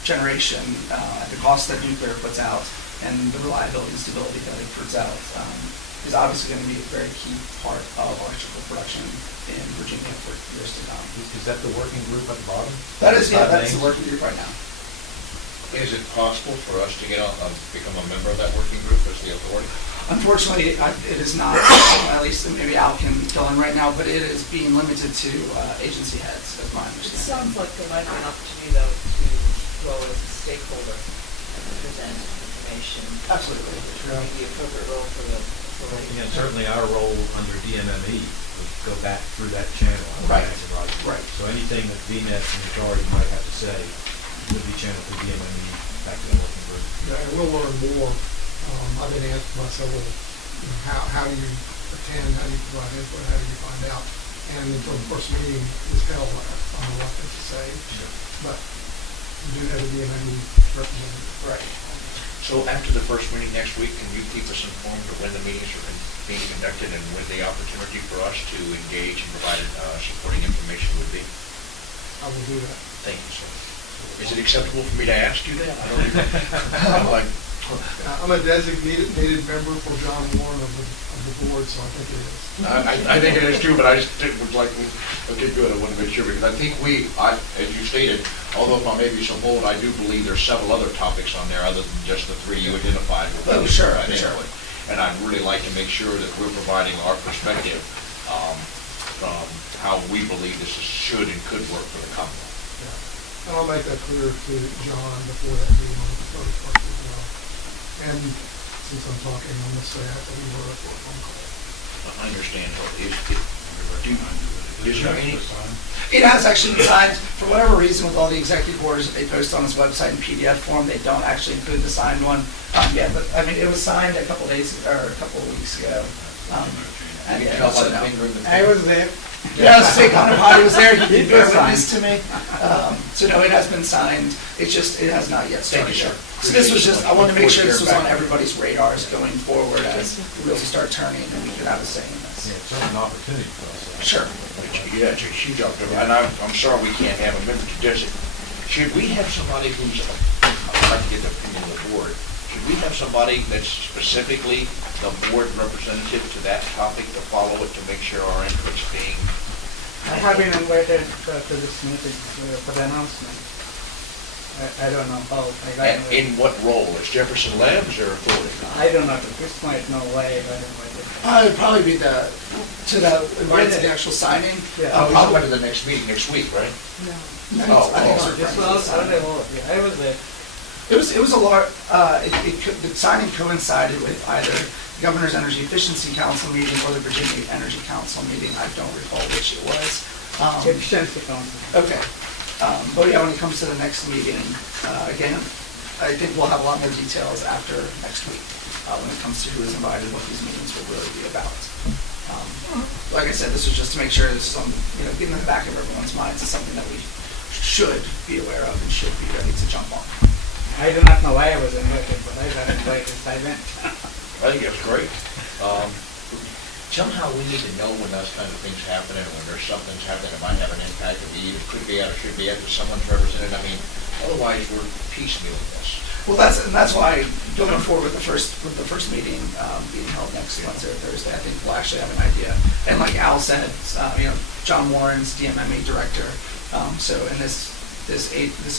generation at the cost that nuclear puts out and the reliability and stability that it puts out is obviously going to be a very key part of electrical production in Virginia for years to come. Is that the working group at the bottom? That is, yeah, that's the working group right now. Is it possible for us to get on, become a member of that working group as the authority? Unfortunately, it is not, at least maybe Al can fill in right now, but it is being limited to agency heads, as my It understanding. sounds like there might be an opportunity, though, to go as a stakeholder and present information. Absolutely. Which would be the appropriate role for the authority. And certainly our role under DMME would go back through that channel. Right. Right. So anything that VNet and the authority might have to say would be channeled through DMME back to the working group. Yeah, and we'll learn more. I've been asked by several, you know, how do you attend, how do you provide input, how do you find out? And until the first meeting is held, I'm reluctant to say, but we do have a DMME representative. Right. So after the first meeting next week, can you keep us informed of when the meetings are being conducted and when the opportunity for us to engage and provide supporting information would be? I will do that. Thank you, sir. Is it acceptable for me to ask you that? I don't even, I'm like, I'm a designated member for John Warren of the board, so I think it is. I think it is too, but I just was like, okay, good, I want to make sure, because I think as you stated, although if I may be so bold, I do believe there's several other topics on there other than just the three you identified. Oh, sure, Sure. And I'd really like to make sure that we're providing our perspective from how we believe this should and could work for the Commonwealth. Yeah. And I'll make that clear to John before that meeting on the 31st as well. And since I'm talking, I'm going to say I have to leave early for a phone call. I understand. Is there any? It has actually been signed. For whatever reason, with all the executive orders that they post on his website in PDF form, they don't actually include the signed one. Yeah, but I mean, it was signed a couple days or a couple of weeks ago. You can tell by the finger in the I was there. Yeah, I was saying, Connor Potty was there. He did bear witness to me. So no, it has been signed. It's just, it has not yet started. Thank you, sir. So this was just, I wanted to make sure this was on everybody's radars going forward as the wheels start turning and we could have a say in this. Yeah, it's certainly an opportunity for us. Sure. Yeah, it's a huge opportunity, and I'm sorry we can't have a member to this. Should we have somebody who's, I'd like to get the opinion of the board, should we have somebody that's specifically the board representative to that topic to follow it, to make sure our input's being? I have been invited to this meeting for the announcement. I don't know how I got And invited. in what role? Is Jefferson Labs or authority? I don't know. Chris might know why I got invited. It'd probably be invite to the actual signing. Yeah. Oh, we're Probably. talking about the next meeting next week, right? No, Oh, I think oh. it's This was I was there. It was a large, the signing coincided with either the Governor's Energy Efficiency Council meeting or the Virginia Energy Council meeting. I don't recall which it was. Efficiency Council. Okay. But yeah, when it comes to the next meeting, again, I think we'll have a lot more details after next week when it comes to who is invited, what these meetings will really be about. Like I said, this was just to make sure this is on, getting in the back of everyone's minds is something that we should be aware of and should be ready to jump on. I do not know why I was invited, but I got invited. I went. I think it's great. Somehow we need to know when those kind of things happen and when there's something's happening that might have an impact that we either could be at or should be at, that someone's represented. I mean, otherwise we're piecemealing this. Well, that's why going forward with the first meeting being held next Wednesday or Thursday, I think we'll actually have an idea. And like Al said, John Warren's DMME director. And this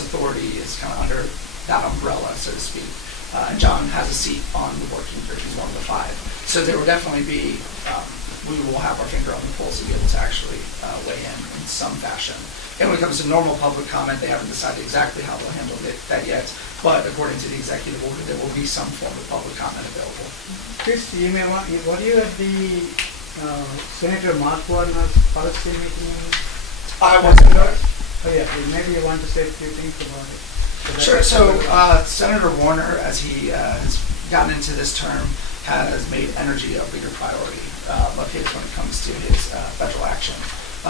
authority is kind of under that umbrella, so to speak. And John has a seat on the working group. He's one of the 5. So there will definitely be, we will have our finger on the pulse to be able to actually weigh in some fashion. And when it comes to normal public comment, they haven't decided exactly how they'll handle that yet. But according to the executive order, there will be some form of public comment available. Chris, you may want, were you at the Senator Mark Warner's policy meeting? I wasn't there. Oh yeah, maybe you want to say a few things about it. Sure. So Senator Warner, as he has gotten into this term, has made energy a bigger priority of his when it comes to his federal action.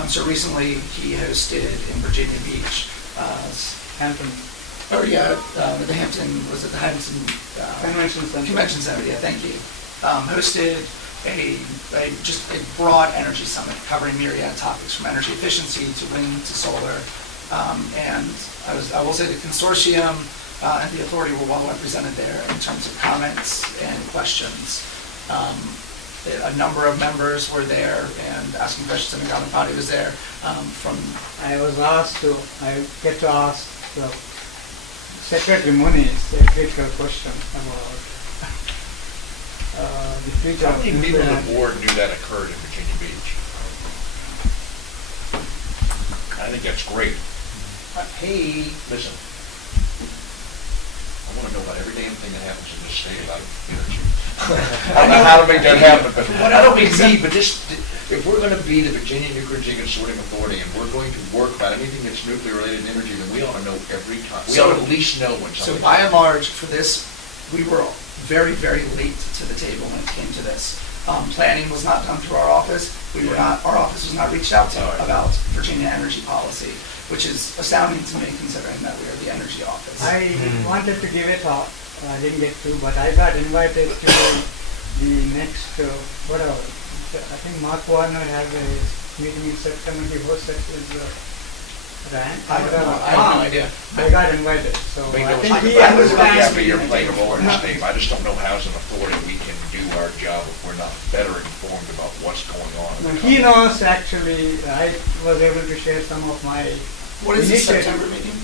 So recently he hosted in Virginia Beach, Hampton the Hampton, was it the Hampton? Convention Center. Convention Center, yeah, thank you. Hosted just a broad energy summit covering myriad topics from energy efficiency to wind to solar. And I will say the consortium and the authority were well represented there in terms of comments and questions. A number of members were there and asking questions, and the governing body was there. I get to ask the Secretary Moniz a critical question about the future How of many people nuclear on the energy. board knew that occurred in Virginia Beach? I think that's great. Hey, listen. I want to know about every damn thing that happens in this state about energy. I don't know how to make that happen, but I don't mean me, but if we're going to be the Virginia Nuclear Energy Consortium Authority and we're going to work about anything that's nuclear related to energy, then we ought to know every time. We ought to at least know when something. So by and large, for this, we were very, very late to the table when it came to this. Planning was not done through our office. Our office was not reached out to about Virginia energy policy, which is astounding to me considering that we are the energy office. I wanted to give a talk, I didn't get to, but I got invited to the next, whatever, I think Mark Warner has a meeting in September, he hosted his rant. I have no idea. I got invited, so I think he Yeah, understands. but you're playing a role in the state. I just don't know how as an authority we can do our job if we're not better informed about what's going on. No, he knows actually, I was able to share some of my What is the initiatives. September meeting?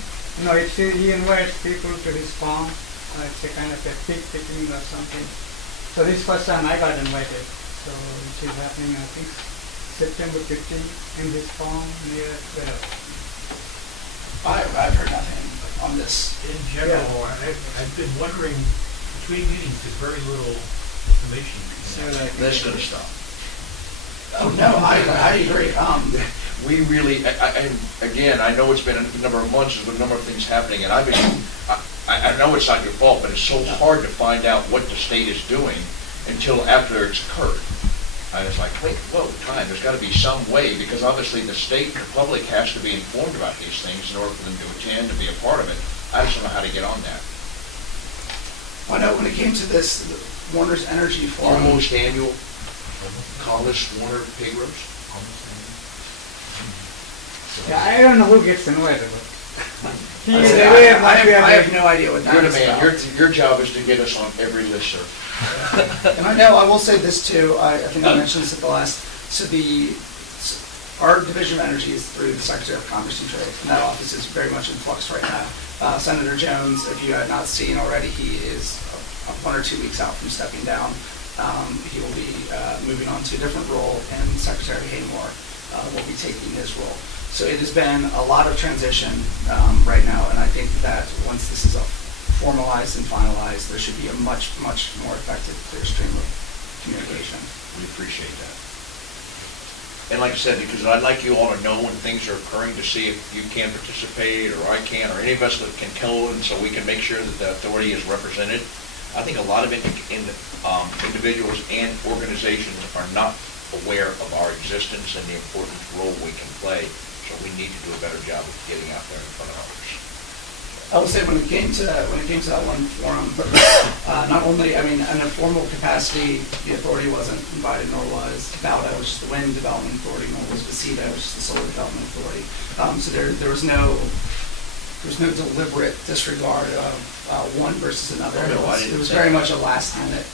No, he invites people to his farm, it's a kind of a pig picking or something. So this first time I got invited, so which is happening, I think, September 15th in his farm near I've heard nothing on this. In general, I've been wondering, between meetings, there's very little information. That's going to stop. Oh, no, I agree. We really, again, I know it's been a number of months, there's been a number of things happening, and I know it's not your fault, but it's so hard to find out what the state is doing until after it's occurred. I was like, wait, whoa, time, there's got to be some way, because obviously the state and the public has to be informed about these things in order for them to attend, to be a part of it. I just don't know how to get on that. I know when it came to this, Warner's Energy Forum. Almost annual, Collis Warner pig roast. Yeah, I don't know who gets invited, but he is I aware of what we are I have doing. no idea what that You're is the man, about. your job is to get us on every listserv. And I know, I will say this too, I think I mentioned this at the last, our Division of Energy is through the Secretary of Commerce and Trade, and that office is very much in flux right now. Senator Jones, if you had not seen already, he is 1 or 2 weeks out from stepping down. He will be moving on to a different role, and Secretary Haymore will be taking his role. So it has been a lot of transition right now, and I think that once this is formalized and finalized, there should be a much, much more effective, clear stream of communication. We appreciate that. And like I said, because I'd like you all to know when things are occurring to see if you can participate, or I can, or any of us that can go, and so we can make sure that the authority is represented. I think a lot of individuals and organizations are not aware of our existence and the important role we can play, so we need to do a better job of getting out there in front of others. I will say when it came to that one forum, not only, I mean, in a formal capacity, the authority wasn't invited, nor was VALDO, which is the Wind Development Authority, nor was VACITA, which is the Solar Development Authority. So there was no deliberate disregard of one versus another. It was very much a last minute.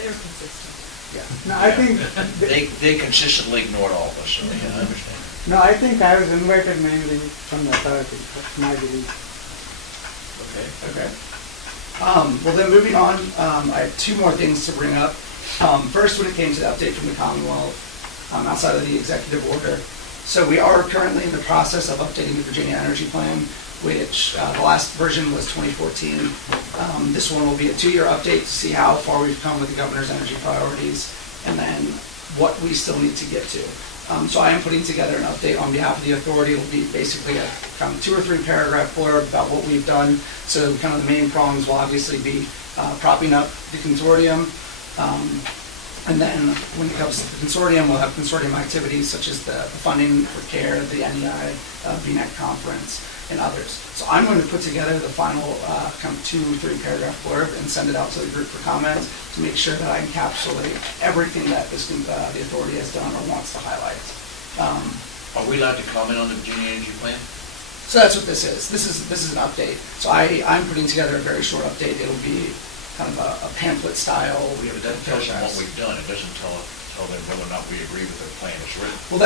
They were consistent. Yeah. No, I think, They consistently ignored all of us, so I understand. no, I think I was invited mainly from the authority, that's my belief. Okay. Well, then moving on, I have 2 more things to bring up. First, when it came to the update from the Commonwealth, outside of the executive order. So we are currently in the process of updating the Virginia Energy Plan, which the last version was 2014. This one will be a 2-year update to see how far we've come with the governor's energy priorities, and then what we still need to get to. So I am putting together an update on behalf of the authority. It'll be basically a kind of 2 or 3 paragraph blurb about what we've done. So kind of the main prongs will obviously be propping up the consortium. And then when it comes to the consortium, we'll have consortium activities such as the funding for CARE, the NEI, VNEC conference, and others. So I'm going to put together the final kind of 2 or 3 paragraph blurb and send it out to the group for comment to make sure that I encapsulate everything that this, the authority has done or wants to highlight. Are we allowed to comment on the Virginia Energy Plan? So that's what this is. This is an update. So I'm putting together a very short update. It'll be kind of a pamphlet style. Yeah, but that tells them what we've done. It doesn't tell them whether or not we agree with their plan. It's written. Well,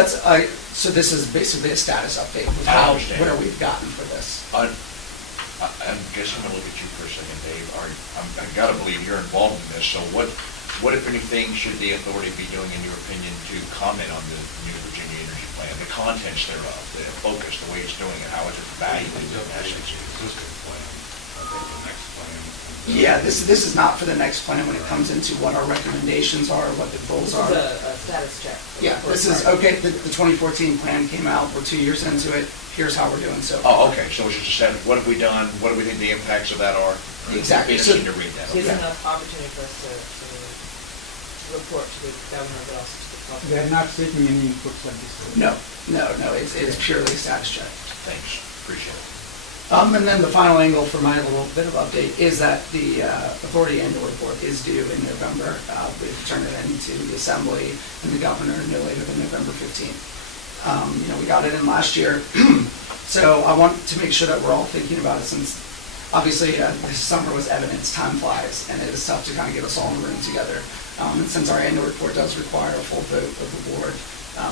so this is basically a status update with where we've gotten for this. I guess I'm gonna look at you for a second, Dave. I gotta believe you're involved in this. So what if anything should the authority be doing, in your opinion, to comment on the new Virginia Energy Plan, the contents thereof, the focus, the way it's doing it, how is it valued in essence? Existing plan, I think the next plan. Yeah, this is not for the next plan when it comes into what our recommendations are, what the goals are. This is a status check. Yeah, this is, okay, the 2014 plan came out, we're 2 years into it, here's how we're doing so. Oh, okay, so it's just a set, what have we done, what do we think the impacts of that are? Exactly. It's interesting to read that, Gives okay. enough opportunity for us to report to the governor, but also to the public. They are not seeking any inputs at this stage. No, it's purely a status check. Thanks, appreciate it. And then the final angle for my little bit of update is that the authority annual report is due in November. We've turned it into the assembly and the governor no later than November 15th. We got it in last year, so I want to make sure that we're all thinking about it, since obviously this summer was evidence, time flies, and it is tough to kind of get us all in the room together. And since our annual report does require a full vote of the board,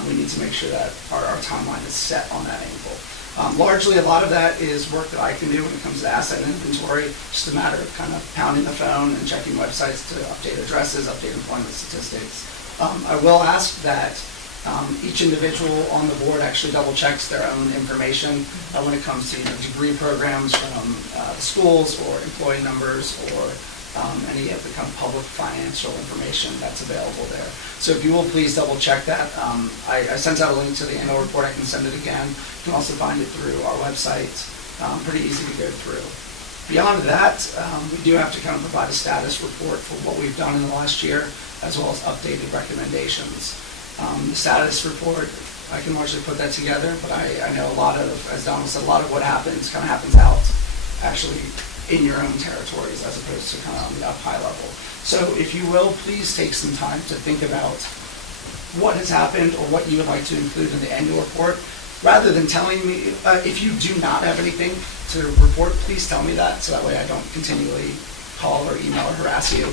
we need to make sure that our timeline is set on that angle. Largely, a lot of that is work that I can do when it comes to asset inventory, just a matter of kind of pounding the phone and checking websites to update addresses, update employment statistics. I will ask that each individual on the board actually double checks their own information when it comes to degree programs from the schools or employee numbers or any of the kind of public financial information that's available there. So if you will please double check that. I sent out a link to the annual report. I can send it again. You can also find it through our website. Pretty easy to go through. Beyond that, we do have to kind of provide a status report for what we've done in the last year, as well as updated recommendations. The status report, I can largely put that together, but I know a lot of, as Donald said, a lot of what happens kind of happens out actually in your own territories as opposed to kind of on the up high level. So if you will, please take some time to think about what has happened or what you would like to include in the annual report. Rather than telling me, if you do not have anything to report, please tell me that, so that way I don't continually call or email or harass you.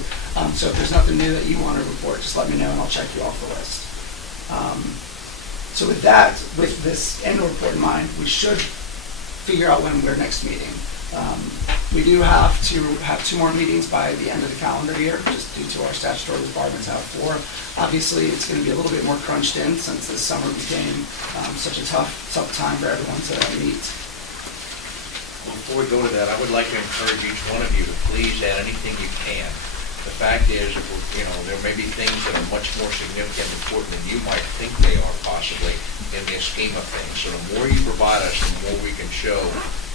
So if there's nothing new that you want to report, just let me know and I'll check you off the list. So with that, with this annual report in mind, we should figure out when we're next meeting. We do have to have 2 more meetings by the end of the calendar year, just due to our statutory requirements to have 4. Obviously, it's going to be a little bit more crunched in since this summer became such a tough time for everyone to meet. Well, before we go to that, I would like to encourage each one of you to please add anything you can. The fact is, if there may be things that are much more significant and important than you might think they are possibly in the scheme of things. So the more you provide us, the more we can show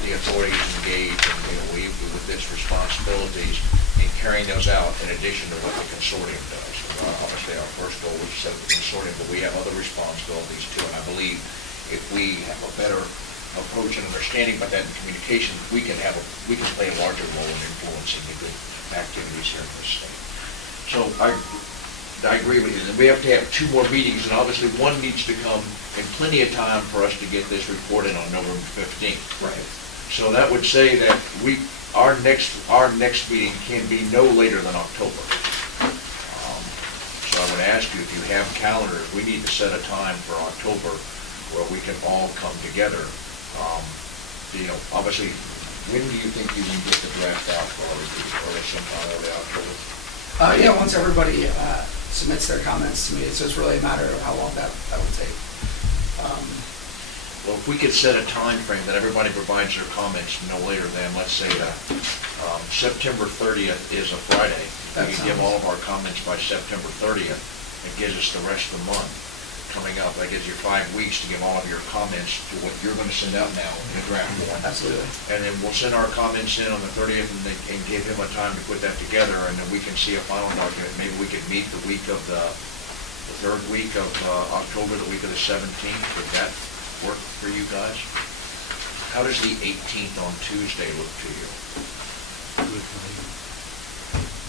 the authorities engaged and with its responsibilities in carrying those out in addition to what the consortium does. Obviously, our first goal was to set up the consortium, but we have other responsibilities too. And I believe if we have a better approach and understanding about that in communication, we can play a larger role in influencing the good activities here in this state. So I agree with you. And we have to have 2 more meetings, and obviously one needs to come in plenty of time for us to get this report in on November 15th. Right. So that would say that our next meeting can be no later than October. So I would ask you, if you have calendars, we need to set a time for October where we can all come together. Obviously, when do you think you can get the draft out for all of you, or sometime early October? Yeah, once everybody submits their comments to me, so it's really a matter of how long that will take. Well, if we could set a time frame that everybody provides their comments no later than, let's say, September 30th is a Friday. We can give all of our comments by September 30th. It gives us the rest of the month. coming up. That gives you 5 weeks to give all of your comments to what you're gonna send out now in a draft form. Absolutely. And then we'll send our comments in on the 30th and give him a time to put that together, and then we can see a final document. Maybe we could meet the week of the third week of October, the week of the 17th. Would that work for you guys? How does the 18th on Tuesday look to you?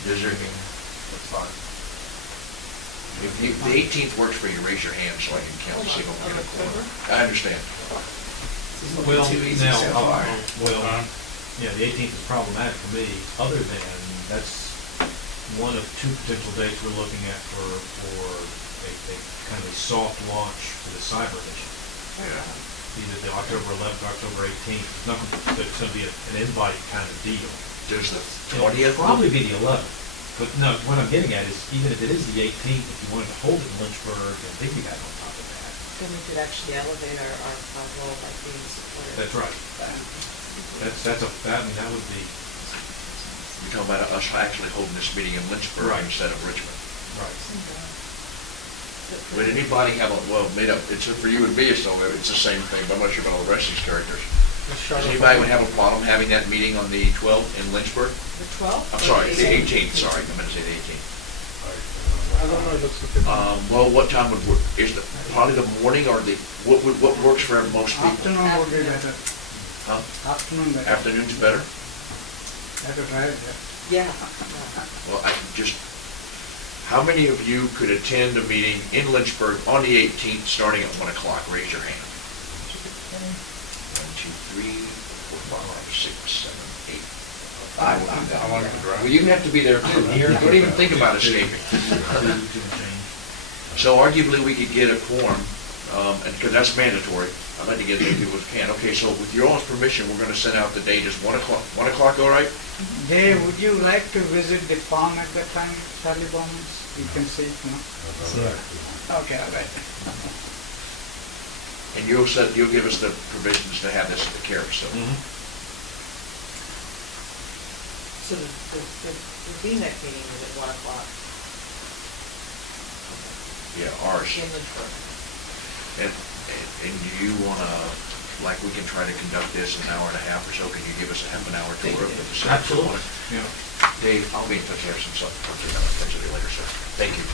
Is there? That's fine. If the 18th works for you, raise your hand so I can count and see if we can get a quorum. I understand. This is Well, looking too easy now, so far. yeah, the 18th is problematic for me, other than that's one of 2 potential dates we're looking at for a kind of a soft launch for the cyber mission. Either the October 11th or October 18th. It's not, it's going to be an invite kind of deal. Does the It'll 20th? probably be the 11th. But no, what I'm getting at is, even if it is the 18th, if you wanted to hold it in Lynchburg and piggyback on top of that. Then we could actually elevate our role by being supportive. That's right. That would be, You're talking about us actually holding this meeting in Lynchburg Right. instead of Richmond. right. Would anybody have it's for you and me, it's the same thing, but I'm not sure about all the rest of these characters. Does anybody would have a problem having that meeting on the 12th in Lynchburg? The 12th? I'm sorry, the 18th, sorry, I meant to say the 18th. I don't know, it looks okay. Well, what time would work? Is the, probably the morning or what works for most people? Afternoon would be better. Huh? Afternoon better. Afternoon's better? I have to drive there. Yeah. Well, how many of you could attend a meeting in Lynchburg on the 18th, starting at 1 o'clock? Raise your hand. 1, 2, 3, 4, 5, 6, 7, 8. I will do that. I like to drive. Well, you have to be there too. Don't even think about escaping. So arguably, we could get a quorum, and because that's mandatory. I'd like to get as many people as we can. Okay, so with your all's permission, we're going to send out the date as 1 o'clock. 1 o'clock, all right? Hey, would you like to visit the farm at that time, Charlie Bowman's? You can see, no? Okay, all right. And you'll give us the provisions to have this at the care facility. So the VNEC meeting is at 1 o'clock Yeah, ours. in Lynchburg. And do you want to, like, we can try to conduct this in an hour and a half or so? Can you give us a half an hour tour of the facility? Absolutely. Yeah. Dave, I'll be in touch. I have some stuff to touch with you later, sir. Thank you.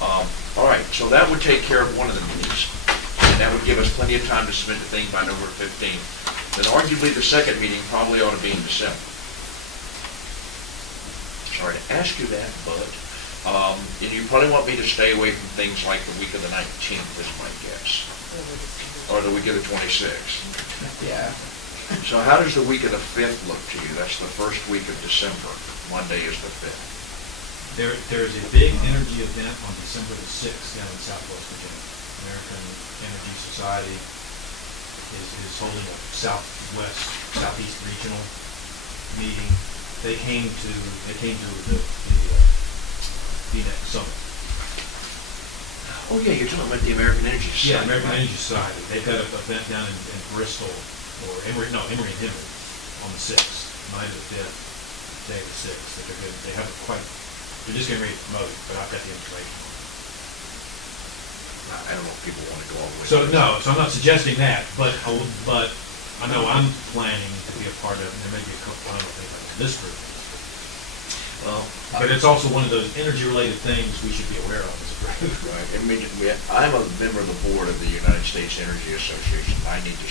All right, so that would take care of one of the meetings, and that would give us plenty of time to submit the thing by November 15th. Then arguably the second meeting probably ought to be in December. Sorry to ask you that, but, and you probably want me to stay away from things like the week of the 19th is my guess, or the week of the 26th. Yeah. So how does the week of the 5th look to you? That's the first week of December. Monday is the 5th. There's a big energy event on December the 6th down in Southwest Virginia. American Energy Society is holding a southeast regional meeting. They came to the VNEC summit. Oh, yeah, you're talking about the American Energy Society. Yeah, American right? Energy Society. They've got an event down in Bristol, or Emory and Henry, on the 6th, night of the 5th, day of the 6th. They haven't quite, they're just getting ready to promote it, but I've got the information. I don't know if people want to go all the way. So, no, so I'm not suggesting that, but I know I'm planning to be a part of it, and there may be a couple, I don't think I'm in this group. Well, But it's also one of those energy-related things we should be aware of as a group. right. I mean, I'm a member of the board of the United States Energy Association. I need to